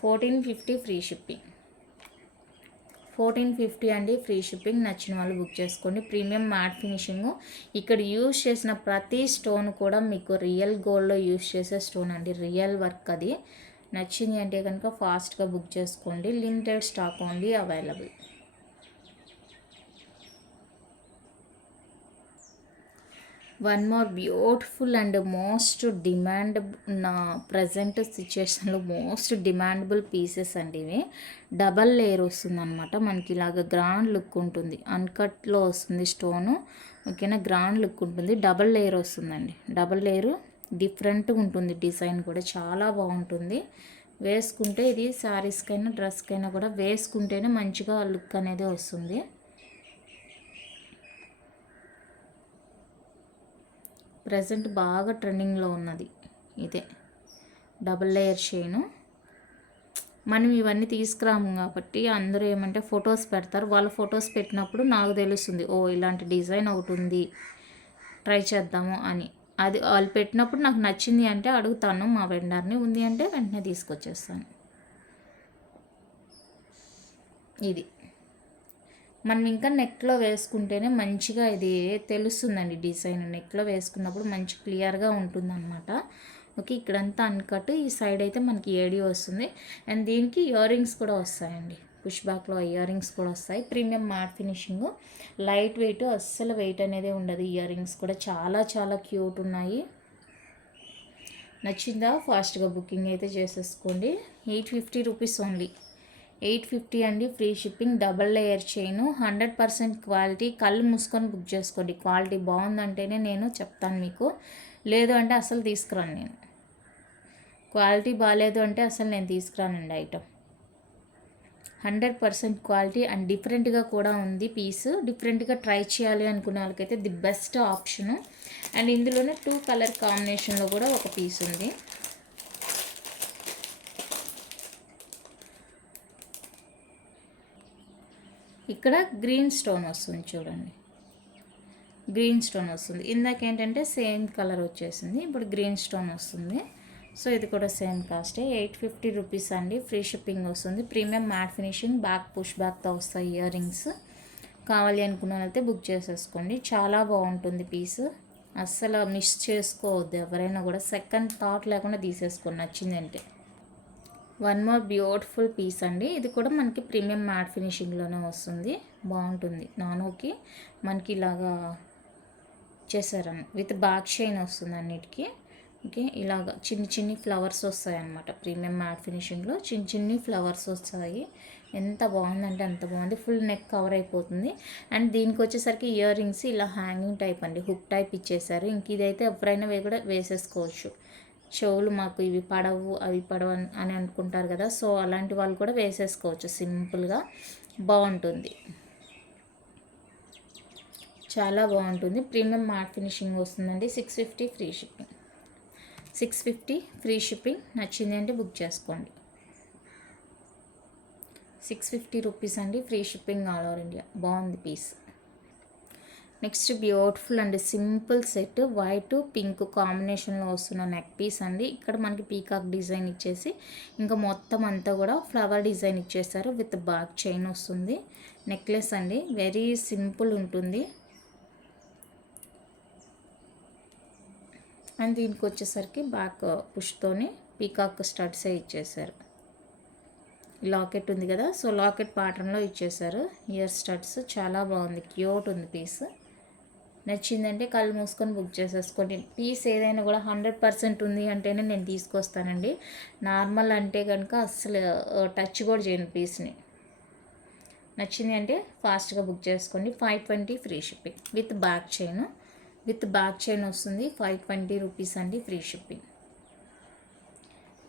1450 ఫ్రీ షిప్పింగ్. 1450 అండి ఫ్రీ షిప్పింగ్. నచ్చిన వాళ్ళు బుక్ చేసుకోండి. Premium matte finishing. ఇక్కడ యూజ్ చేసిన ప్రతి స్టోన్ కూడా మీకు రియల్ గోల్డ్లో యూజ్ చేసే స్టోన్ అండి, రియల్ వర్క్ అది. నచ్చింది అంటే కనుక ఫాస్ట్గా బుక్ చేసుకోండి. Limited stock only available. One more beautiful and most demand నా ప్రజెంట్ సిచ్యుయేషన్లో మోస్ట్ డిమాండబుల్ పీసెస్ అండి ఇవి. డబల్ లేయర్ వస్తుందన్నమాట, మనకి ఇలాగ గ్రాండ్ లుక్ ఉంటుంది. అన్కట్లో వస్తుంది స్టోను, ఓకేనా, గ్రాండ్ లుక్ ఉంటుంది. డబల్ లేయర్ వస్తుందండి, డబల్ లేయరు డిఫరెంట్గా ఉంటుంది. డిజైన్ కూడా చాలా బాగుంటుంది. వేసుకుంటే ఇది శారీస్కైనా డ్రెస్కైనా కూడా వేసుకుంటేనే మంచిగా లుక్ అనేది వస్తుంది. ప్రజెంట్ బాగా ట్రెండింగ్లో ఉన్నది ఇదే డబుల్ లేయర్ చైను. మనం ఇవన్నీ తీసుకురాము కాబట్టి అందరూ ఏమంటే ఫొటోస్ పెడతారు. వాళ్ళ ఫొటోస్ పెట్టినప్పుడు నాకు తెలుస్తుంది, ఓ ఇలాంటి డిజైన్ ఒకటి ఉంది, ట్రై చేద్దాము అని. అది వాళ్ళు పెట్టినప్పుడు నాకు నచ్చింది అంటే అడుగుతాను మా వెండర్ని, ఉంది అంటే వెంటనే తీసుకొచ్చేస్తాను. ఇది మనం ఇంకా నెక్లో వేసుకుంటేనే మంచిగా ఇది తెలుస్తుందండి డిజైన్. నెక్లో వేసుకున్నప్పుడు మంచి క్లియర్గా ఉంటుందన్నమాట. ఓకే, ఇక్కడంతా అన్కట్, ఈ సైడ్ అయితే మనకి ఏడీ వస్తుంది. అండ్ దీనికి ఇయర్ రింగ్స్ కూడా వస్తాయండి, పుష్ బ్యాక్లో ఇయర్ రింగ్స్ కూడా వస్తాయి. Premium matte finishing, light weight, అస్సలు వెయిట్ అనేది ఉండదు. ఇయర్ రింగ్స్ కూడా చాలా చాలా క్యూట్ ఉన్నాయి. నచ్చిందా? ఫాస్ట్గా బుకింగ్ అయితే చేసేసుకోండి. 850 రూపీస్ ఓన్లీ. 850 అండి free shipping. Double layer chain, 100% quality. కళ్ళు మూసుకొని బుక్ చేసుకోండి. క్వాలిటీ బాగుందంటేనే నేను చెప్తాను మీకు, లేదు అంటే అసలు తీసుకురాను నేను. క్వాలిటీ బాగాలేదు అంటే అసలు నేను తీసుకురానండి ఐటమ్. 100% క్వాలిటీ అండ్ డిఫరెంట్గా కూడా ఉంది పీస్. డిఫరెంట్గా ట్రై చేయాలి అనుకునే వాళ్ళకైతే ది బెస్ట్ ఆప్షను. అండ్ ఇందులోనే 2 కలర్ కాంబినేషన్లో కూడా ఒక పీస్ ఉంది. ఇక్కడ గ్రీన్ స్టోన్ వస్తుంది చూడండి, గ్రీన్ స్టోన్ వస్తుంది. ఇందాక ఏంటంటే సేమ్ కలర్ వచ్చేసింది, ఇప్పుడు గ్రీన్ స్టోన్ వస్తుంది. సో ఇది కూడా సేమ్ కాస్టే, 850 రూపీస్ అండి ఫ్రీ షిప్పింగ్ వస్తుంది. Premium matte finishing, back push బ్యాక్తో వస్తాయి ఇయర్ రింగ్స్. కావాలి అనుకున్న వాళ్ళైతే బుక్ చేసేసుకోండి. చాలా బాగుంటుంది పీస్, అస్సలు మిస్ చేసుకోవద్దు ఎవరైనా కూడా. సెకండ్ థాట్ లేకుండా తీసేసుకోండి నచ్చిందంటే. వన్ మోర్ బ్యూటిఫుల్ పీస్ అండి, ఇది కూడా మనకి ప్రీమియం మ్యాట్ ఫినిషింగ్లోనే వస్తుంది. బాగుంటుంది. నానోకి మనకి ఇలాగా చేశారని విత్ బ్యాక్ చైన్ వస్తుంది అన్నిటికీ. ఓకే, ఇలాగ చిన్ని చిన్ని ఫ్లవర్స్ వస్తాయి అన్నమాట. ప్రీమియం మ్యాట్ ఫినిషింగ్లో చిన్ని చిన్ని ఫ్లవర్స్ వస్తాయి. ఎంత బాగుందంటే అంత బాగుంది. ఫుల్ నెక్ కవర్ అయిపోతుంది. అండ్ దీనికి వచ్చేసరికి ఇయర్ రింగ్స్ ఇలా హ్యాంగింగ్ టైప్ అండి, హుక్ టైప్ ఇచ్చేసారు. ఇంక ఇదైతే ఎవరైనా కూడా వేసేసుకోవచ్చు. చెవులు మాకు ఇవి పడవు అవి పడవు అని అనుకుంటారు కదా, సో అలాంటి వాళ్ళు కూడా వేసేసుకోవచ్చు. సింపుల్గా బాగుంటుంది, చాలా బాగుంటుంది. ప్రీమియం మ్యాట్ ఫినిషింగ్ వస్తుందండి. 650 ఫ్రీ షిప్పింగ్. 650 free shipping. నచ్చింది అంటే బుక్ చేసుకోండి. 650 రూపీస్ అండి, free shipping all over India. బాగుంది పీస్. నెక్స్ట్ బ్యూటిఫుల్ అండి సింపుల్ సెట్, వైట్ పింక్ కాంబినేషన్లో వస్తున్న నెక్ పీస్ అండి. ఇక్కడ మనకి పీకాక్ డిజైన్ ఇచ్చేసి ఇంకా మొత్తం అంతా కూడా ఫ్లవర్ డిజైన్ ఇచ్చేసారు. విత్ బ్యాక్ చైన్ వస్తుంది. నెక్లెస్ అండి, వెరీ సింపుల్ ఉంటుంది. అండ్ దీనికి వచ్చేసరికి బ్యాక్ పుష్తోని పీకాక్ స్టడ్సే ఇచ్చేసారు. లాకెట్ ఉంది కదా, సో లాకెట్ ప్యాటర్న్లో ఇచ్చేసారు. ఇయర్ స్టడ్స్ చాలా బాగుంది, క్యూట్ ఉంది పీస్. నచ్చిందంటే కళ్ళు మూసుకొని బుక్ చేసేసుకోండి. పీస్ ఏదైనా కూడా 100% ఉంది అంటేనే నేను తీసుకొస్తానండి. నార్మల్ అంటే కనుక అస్సలు టచ్ కూడా చేయను పీస్ని. నచ్చింది అంటే ఫాస్ట్గా బుక్ చేసుకోండి. 520 free shipping with back chain. With back chain వస్తుంది. 520 రూపీస్ అండి, free shipping.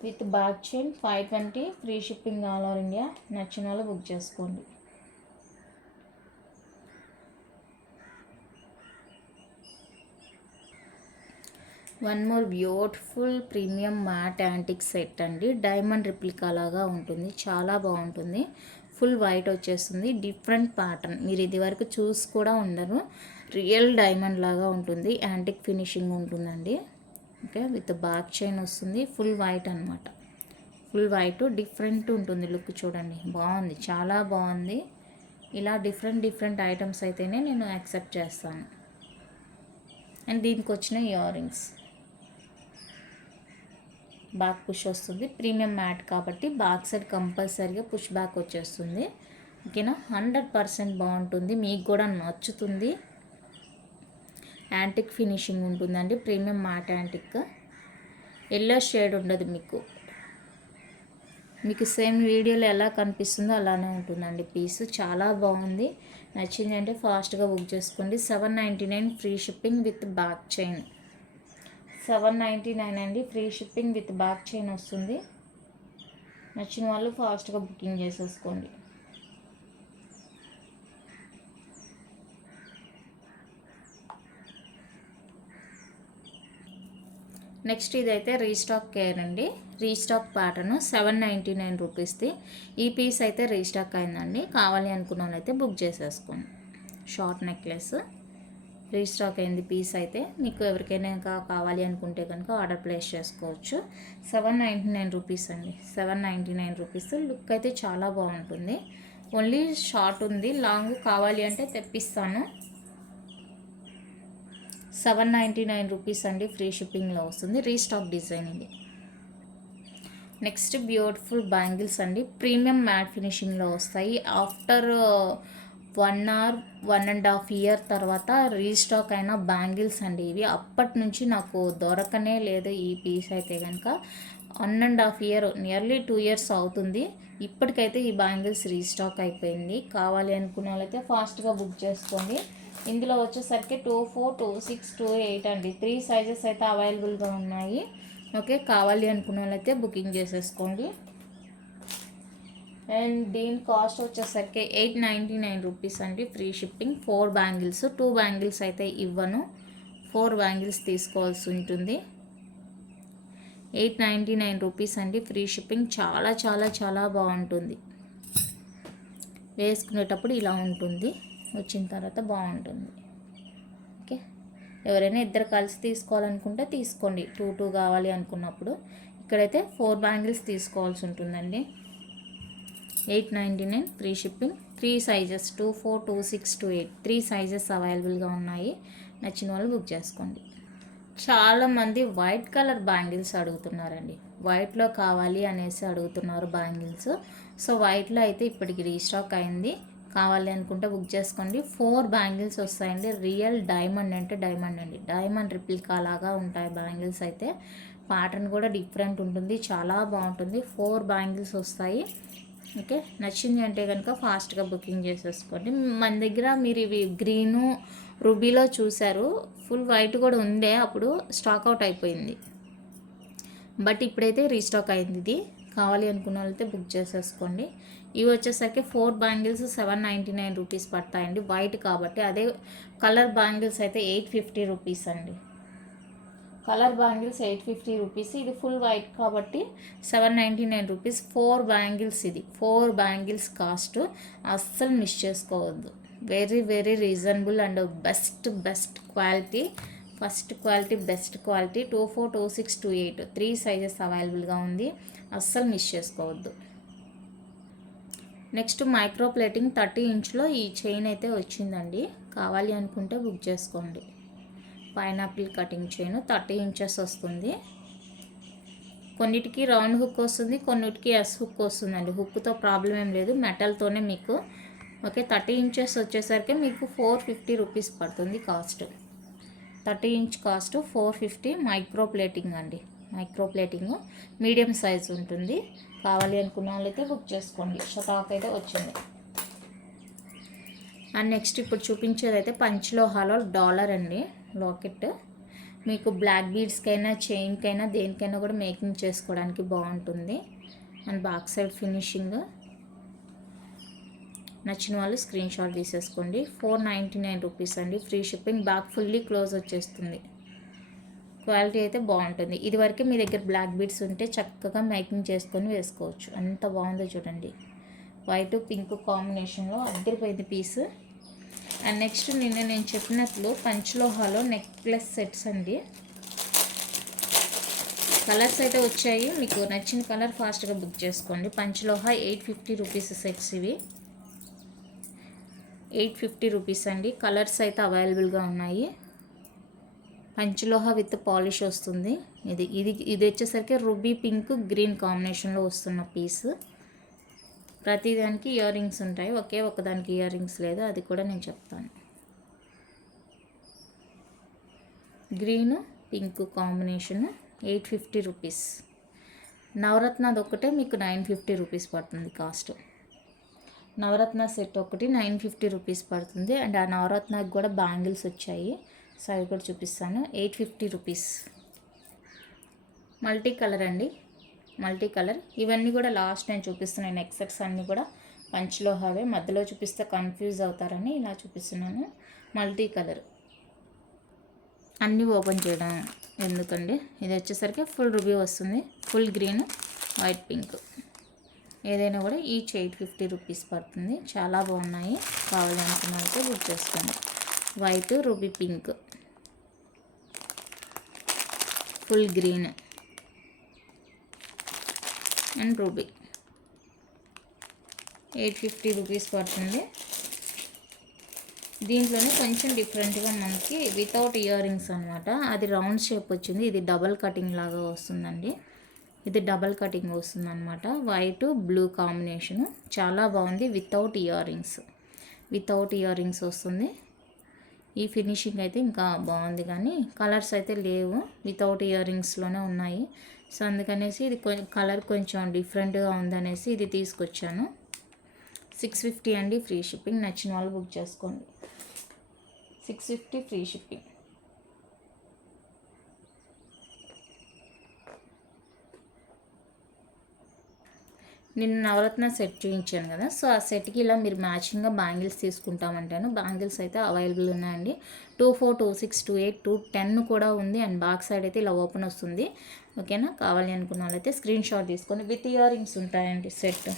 With back chain 520 free shipping all over India. నచ్చిన వాళ్ళు బుక్ చేసుకోండి. One more beautiful premium matte antique set అండి. డైమండ్ రిప్లికా లాగా ఉంటుంది, చాలా బాగుంటుంది. ఫుల్ వైట్ వచ్చేస్తుంది, డిఫరెంట్ ప్యాటర్న్. మీరు ఇది వరకు చూసి కూడా ఉండరు. రియల్ డైమండ్ లాగా ఉంటుంది, యాంటిక్ ఫినిషింగ్ ఉంటుందండి. ఓకే, విత్ బ్యాక్ చైన్ వస్తుంది. ఫుల్ వైట్ అనమాట, ఫుల్ వైట్. డిఫరెంట్ ఉంటుంది లుక్, చూడండి బాగుంది, చాలా బాగుంది. ఇలా డిఫరెంట్ ఐటమ్స్ అయితేనే నేను యాక్సెప్ట్ చేస్తాను. అండ్ దీనికి వచ్చిన ఇయర్ రింగ్స్ బ్యాక్ పుష్ వస్తుంది. ప్రీమియం మ్యాట్ కాబట్టి బ్యాక్ సైడ్ కంపల్సరీగా పుష్ బ్యాక్ వచ్చేస్తుంది. ఓకేనా, 100% బాగుంటుంది, మీకు కూడా నచ్చుతుంది. యాంటిక్ ఫినిషింగ్ ఉంటుందండి, premium matte antique. Yellow shade ఉండదు మీకు సేమ్ వీడియోలో ఎలా కనిపిస్తుందో అలానే ఉంటుందండి పీస్. చాలా బాగుంది. నచ్చింది అంటే ఫాస్ట్గా బుక్ చేసుకోండి. 799 free shipping with back chain. 799 అండి, free shipping with back chain వస్తుంది. నచ్చిన వాళ్ళు ఫాస్ట్గా బుకింగ్ చేసేసుకోండి. నెక్స్ట్ ఇదైతే రీస్టాక్ కేర్ అండి, రీస్టాక్ ప్యాటర్న్. 799 రూపీస్ది. ఈ పీస్ అయితే రీస్టాక్ అయిందండి. కావాలి అనుకున్న వాళ్ళైతే బుక్ చేసేసుకోండి. షార్ట్ నెక్లెస్ రీస్టాక్ అయింది పీస్ అయితే. మీకు ఎవరికైనా ఇంకా కావాలి అనుకుంటే కనుక ఆర్డర్ ప్లేస్ చేసుకోవచ్చు. 799 రూపీస్ అండి, 799 రూపీస్. లుక్ అయితే చాలా బాగుంటుంది. ఓన్లీ షార్ట్ ఉంది, లాంగ్ కావాలి అంటే తెప్పిస్తాను. 799 రూపీస్ అండి, ఫ్రీ షిప్పింగ్లో వస్తుంది. రీస్టాక్ డిజైన్ ఇది. నెక్స్ట్ బ్యూటిఫుల్ బ్యాంగిల్స్ అండి, ప్రీమియం మ్యాట్ ఫినిషింగ్లో వస్తాయి. ఆఫ్టర్ 1 or 1.5 year తర్వాత రీస్టాక్ అయిన బ్యాంగిల్స్ అండి ఇవి. అప్పటి నుంచి నాకు దొరకనే లేదు ఈ పీస్ అయితే కనుక. 1.5 year, నియర్లీ 2 years అవుతుంది. ఇప్పటికైతే ఈ బ్యాంగిల్స్ రీస్టాక్ అయిపోయింది. కావాలి అనుకున్న వాళ్ళైతే ఫాస్ట్గా బుక్ చేసుకోండి. ఇందులో వచ్చేసరికి 24, 26, 28 అండి, 3 సైజెస్ అయితే అవైలబుల్గా ఉన్నాయి. ఓకే, కావాలి అనుకున్న వాళ్ళైతే బుకింగ్ చేసేసుకోండి. అండ్ దీని కాస్ట్ వచ్చేసరికి 899 రూపీస్ అండి, ఫ్రీ షిప్పింగ్. 4 బ్యాంగిల్స్, 2 బ్యాంగిల్స్ అయితే ఇవ్వను, 4 బ్యాంగిల్స్ తీసుకోవాల్సి ఉంటుంది. 899 రూపీస్ అండి, ఫ్రీ షిప్పింగ్. చాలా చాలా చాలా బాగుంటుంది. వేసుకునేటప్పుడు ఇలా ఉంటుంది, వచ్చిన తర్వాత బాగుంటుంది. ఓకే, ఎవరైనా ఇద్దరు కలిసి తీసుకోవాలనుకుంటే తీసుకోండి, 2 కావాలి అనుకున్నప్పుడు. ఇక్కడైతే 4 బ్యాంగిల్స్ తీసుకోవాల్సి ఉంటుందండి. 899 ఫ్రీ షిప్పింగ్. 3 సైజెస్ 24, 26, 28 3 సైజెస్ అవైలబుల్గా ఉన్నాయి. నచ్చిన వాళ్ళు బుక్ చేసుకోండి. చాలామంది వైట్ కలర్ బ్యాంగిల్స్ అడుగుతున్నారండి, వైట్లో కావాలి అనేసి అడుగుతున్నారు బ్యాంగిల్స్. సో వైట్లో అయితే ఇప్పటికి రీస్టాక్ అయింది. కావాలి అనుకుంటే బుక్ చేసుకోండి. 4 బ్యాంగిల్స్ వస్తాయండి. రియల్ డైమండ్ అంటే డైమండ్ అండి, డైమండ్ రిప్లికా లాగా ఉంటాయి బ్యాంగిల్స్ అయితే. ప్యాటర్న్ కూడా డిఫరెంట్ ఉంటుంది, చాలా బాగుంటుంది. 4 బ్యాంగిల్స్ వస్తాయి. ఓకే, నచ్చింది అంటే కనుక ఫాస్ట్గా బుకింగ్ చేసేసుకోండి. మన దగ్గర మీరు ఇవి గ్రీను రూబీలో చూసారు, ఫుల్ వైట్ కూడా ఉండే, అప్పుడు స్టాక్ అవుట్ అయిపోయింది. బట్ ఇప్పుడైతే రీస్టాక్ అయింది. ఇది కావాలి అనుకున్న వాళ్ళైతే బుక్ చేసేసుకోండి. ఇవి వచ్చేసరికి 4 బ్యాంగిల్స్ 799 రూపీస్ పడతాయండి, వైట్ కాబట్టి. అదే కలర్ బ్యాంగిల్స్ అయితే 850 రూపీస్ అండి. కలర్ బ్యాంగిల్స్ 850 రూపీస్, ఇది ఫుల్ వైట్ కాబట్టి 799 రూపీస్. 4 బ్యాంగిల్స్, ఇది 4 బ్యాంగిల్స్ కాస్ట్ అస్సలు మిస్ చేసుకోవద్దు. Very very reasonable and best quality. First quality, best quality. 24, 26, 28 3 sizes అవైలబుల్గా ఉంది, అస్సలు మిస్ చేసుకోవద్దు. నెక్స్ట్ మైక్రో ప్లేటింగ్ 30 ఇంచ్లో ఈ చైన్ అయితే వచ్చిందండి. కావాలి అనుకుంటే బుక్ చేసుకోండి. పైనాపిల్ కటింగ్ చైన్ 30 ఇంచెస్ వస్తుంది. కొన్నిటికి రౌండ్ హుక్ వస్తుంది, కొన్నిటికి ఎస్ హుక్ వస్తుందండి. హుక్తో ప్రాబ్లం ఏం లేదు, మెటల్తోనే మీకు. ఓకే, 30 ఇంచెస్ వచ్చేసరికి మీకు 450 రూపీస్ పడుతుంది cost. 30 inch cost 450. Micro plating అండి, మైక్రో ప్లేటింగ్ మీడియం సైజ్ ఉంటుంది. కావాలి అనుకున్న వాళ్ళైతే బుక్ చేసుకోండి. స్టాక్ అయితే వచ్చింది. అండ్ నెక్స్ట్ ఇప్పుడు చూపించేది అయితే పంచలోహాలో డాలర్ అండి, లాకెట్. మీకు బ్లాక్ బీడ్స్కైనా, చైన్కైనా, దేనికైనా కూడా మేకింగ్ చేసుకోవడానికి బాగుంటుంది. And back side finishing. నచ్చిన వాళ్ళు స్క్రీన్ షాట్ తీసేసుకోండి. 499 రూపీస్ అండి, free shipping. Back fully close వచ్చేస్తుంది. క్వాలిటీ అయితే బాగుంటుంది. ఇదివరకు మీ దగ్గర బ్లాక్ బీడ్స్ ఉంటే చక్కగా మేకింగ్ చేసుకొని వేసుకోవచ్చు. అంత బాగుందో చూడండి, వైట్ పింక్ కాంబినేషన్లో అద్దరిపోయింది పీస్. అండ్ నెక్స్ట్ నేను చెప్పినట్లు పంచలోహాలో నెక్లెస్ సెట్స్ అండి. కలర్స్ అయితే వచ్చాయి, మీకు నచ్చిన కలర్ ఫాస్ట్గా బుక్ చేసుకోండి. పంచలోహ 850 రూపీస్ సెట్స్ ఇవి. 850 రూపీస్ అండి. కలర్స్ అయితే అవైలబుల్గా ఉన్నాయి. పంచలోహ విత్ పాలిష్ వస్తుంది. ఇది వచ్చేసరికి రూబీ పింక్ గ్రీన్ కాంబినేషన్లో వస్తున్న పీస్. ప్రతిదానికి ఇయర్ రింగ్స్ ఉంటాయి, ఒకే ఒకదానికి ఇయర్ రింగ్స్ లేదు, అది కూడా నేను చెప్తాను. Green pink combination 850 rupees. నవరత్నది ఒకటే మీకు 950 రూపీస్ పడుతుంది కాస్ట్. నవరత్న సెట్ ఒకటి 950 రూపీస్ పడుతుంది. అండ్ ఆ నవరత్నకి కూడా బ్యాంగిల్స్ వచ్చాయి, సో అవి కూడా చూపిస్తాను. 850 రూపీస్. మల్టీ కలర్ అండి, మల్టీ కలర్. ఇవన్నీ కూడా లాస్ట్ నేను చూపిస్తున్నాను. నెక్ సెట్స్ అన్నీ కూడా పంచలోహావే. మధ్యలో చూపిస్తే కన్ఫ్యూజ్ అవుతారని ఇలా చూపిస్తున్నాను. మల్టీ కలర్ అన్నీ ఓపెన్ చేయడం ఎందుకండి. ఇది వచ్చేసరికి ఫుల్ రుబీ వస్తుంది, ఫుల్ గ్రీన్, వైట్ పింక్. ఏదైనా కూడా ఈచ్ 850 రూపీస్ పడుతుంది. చాలా బాగున్నాయి, కావాలనుకున్న అయితే బుక్ చేసుకోండి. White, ruby pink, full green and ruby. 850 rupees పడుతుంది. దీంట్లోనే కొంచెం డిఫరెంట్గా మనకి వితౌట్ ఇయర్ రింగ్స్ అనమాట. అది రౌండ్ షేప్ వచ్చింది, ఇది డబల్ కటింగ్ లాగా వస్తుందండి. ఇది డబల్ కటింగ్ వస్తుంది అనమాట. వైట్ బ్లూ కాంబినేషను చాలా బాగుంది. Without ear rings, without ear rings వస్తుంది. ఈ ఫినిషింగ్ అయితే ఇంకా బాగుంది, కానీ కలర్స్ అయితే లేవు, వితౌట్ ఇయర్ రింగ్స్లోనే ఉన్నాయి. సో అందుకనేసి ఇది కలర్ కొంచెం డిఫరెంట్గా ఉందనేసి ఇది తీసుకొచ్చాను. 650 అండి, ఫ్రీ షిప్పింగ్. నచ్చిన వాళ్ళు బుక్ చేసుకోండి. 650 ఫ్రీ షిప్పింగ్. నిన్న నవరత్న సెట్ చూపించాను కదా, సో ఆ సెట్కి ఇలా మీరు మ్యాచింగ్గా బ్యాంగిల్స్ తీసుకుంటామంటాను. బ్యాంగిల్స్ అయితే అవైలబుల్ ఉన్నాయండి. 24, 26, 28, 210 కూడా ఉంది. అండ్ బ్యాక్ సైడ్ అయితే ఇలా ఓపెన్ వస్తుంది. ఓకేనా, కావాలి అనుకున్న వాళ్ళైతే స్క్రీన్ షాట్ తీసుకొని. విత్ ఇయర్ రింగ్స్ ఉంటాయండి సెట్.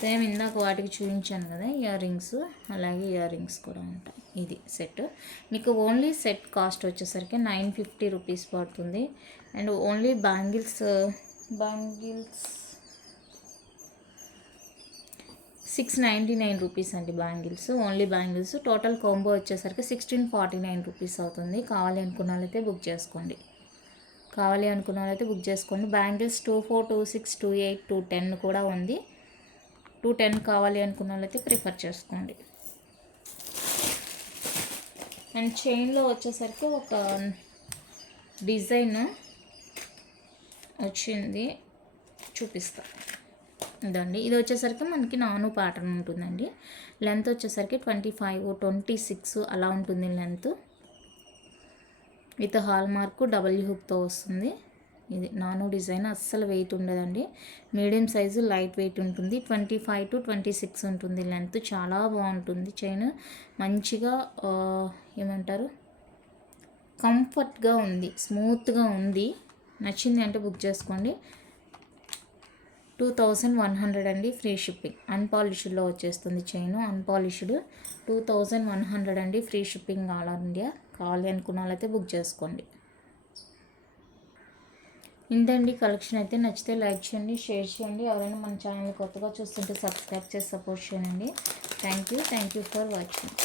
సేమ్ ఇందాక వాటికి చూపించాను కదా ఇయర్ రింగ్స్, అలాగే ఇయర్ రింగ్స్ కూడా ఉంటాయి. ఇది సెట్ మీకు ఓన్లీ సెట్ కాస్ట్ వచ్చేసరికి 950 రూపీస్ పడుతుంది. అండ్ ఓన్లీ బ్యాంగిల్స్ 699 రూపీస్ అండి bangles, only bangles. Total combo వచ్చేసరికి 1649 రూపీస్ అవుతుంది. కావాలి అనుకున్న వాళ్ళైతే బుక్ చేసుకోండి. కావాలి అనుకున్న వాళ్ళైతే బుక్ చేసుకోండి. బ్యాంగిల్స్ 24, 26, 28, 210 కూడా ఉంది. 210 కావాలి అనుకున్న వాళ్ళైతే ప్రిఫర్ చేసుకోండి. అండ్ చైన్లో వచ్చేసరికి ఒక డిజైన్ వచ్చింది చూపిస్తా. ఇదండి, ఇది వచ్చేసరికి మనకి నాను ప్యాటర్న్ ఉంటుందండి. లెంత్ వచ్చేసరికి 25, 26 అలా ఉంటుంది length. With hallmark double హుక్తో వస్తుంది. ఇది నాను డిజైన్, అస్సలు వెయిట్ ఉండదండి. మీడియం సైజు లైట్ వెయిట్ ఉంటుంది. 25 to 26 ఉంటుంది లెంత్. చాలా బాగుంటుంది చైన్. మంచిగా ఏమంటారు, కంఫర్ట్గా ఉంది, స్మూత్గా ఉంది. నచ్చింది అంటే బుక్ చేసుకోండి. 2100 అండి, ఫ్రీ షిప్పింగ్. అన్పాలిష్డ్లో వచ్చేస్తుంది చైన్, అన్పాలిష్డ్. 2100 అండి, ఫ్రీ షిప్పింగ్ ఆల్ ఇండియా. కావాలి అనుకున్న వాళ్ళైతే బుక్ చేసుకోండి. ఇంతండి కలెక్షన్ అయితే. నచ్చితే లైక్ చేయండి, షేర్ చేయండి. ఎవరైనా మన ఛానల్ కొత్తగా చూస్తుంటే సబ్స్క్రైబ్ చేసి సపోర్ట్ చేయండి. Thank you for watching.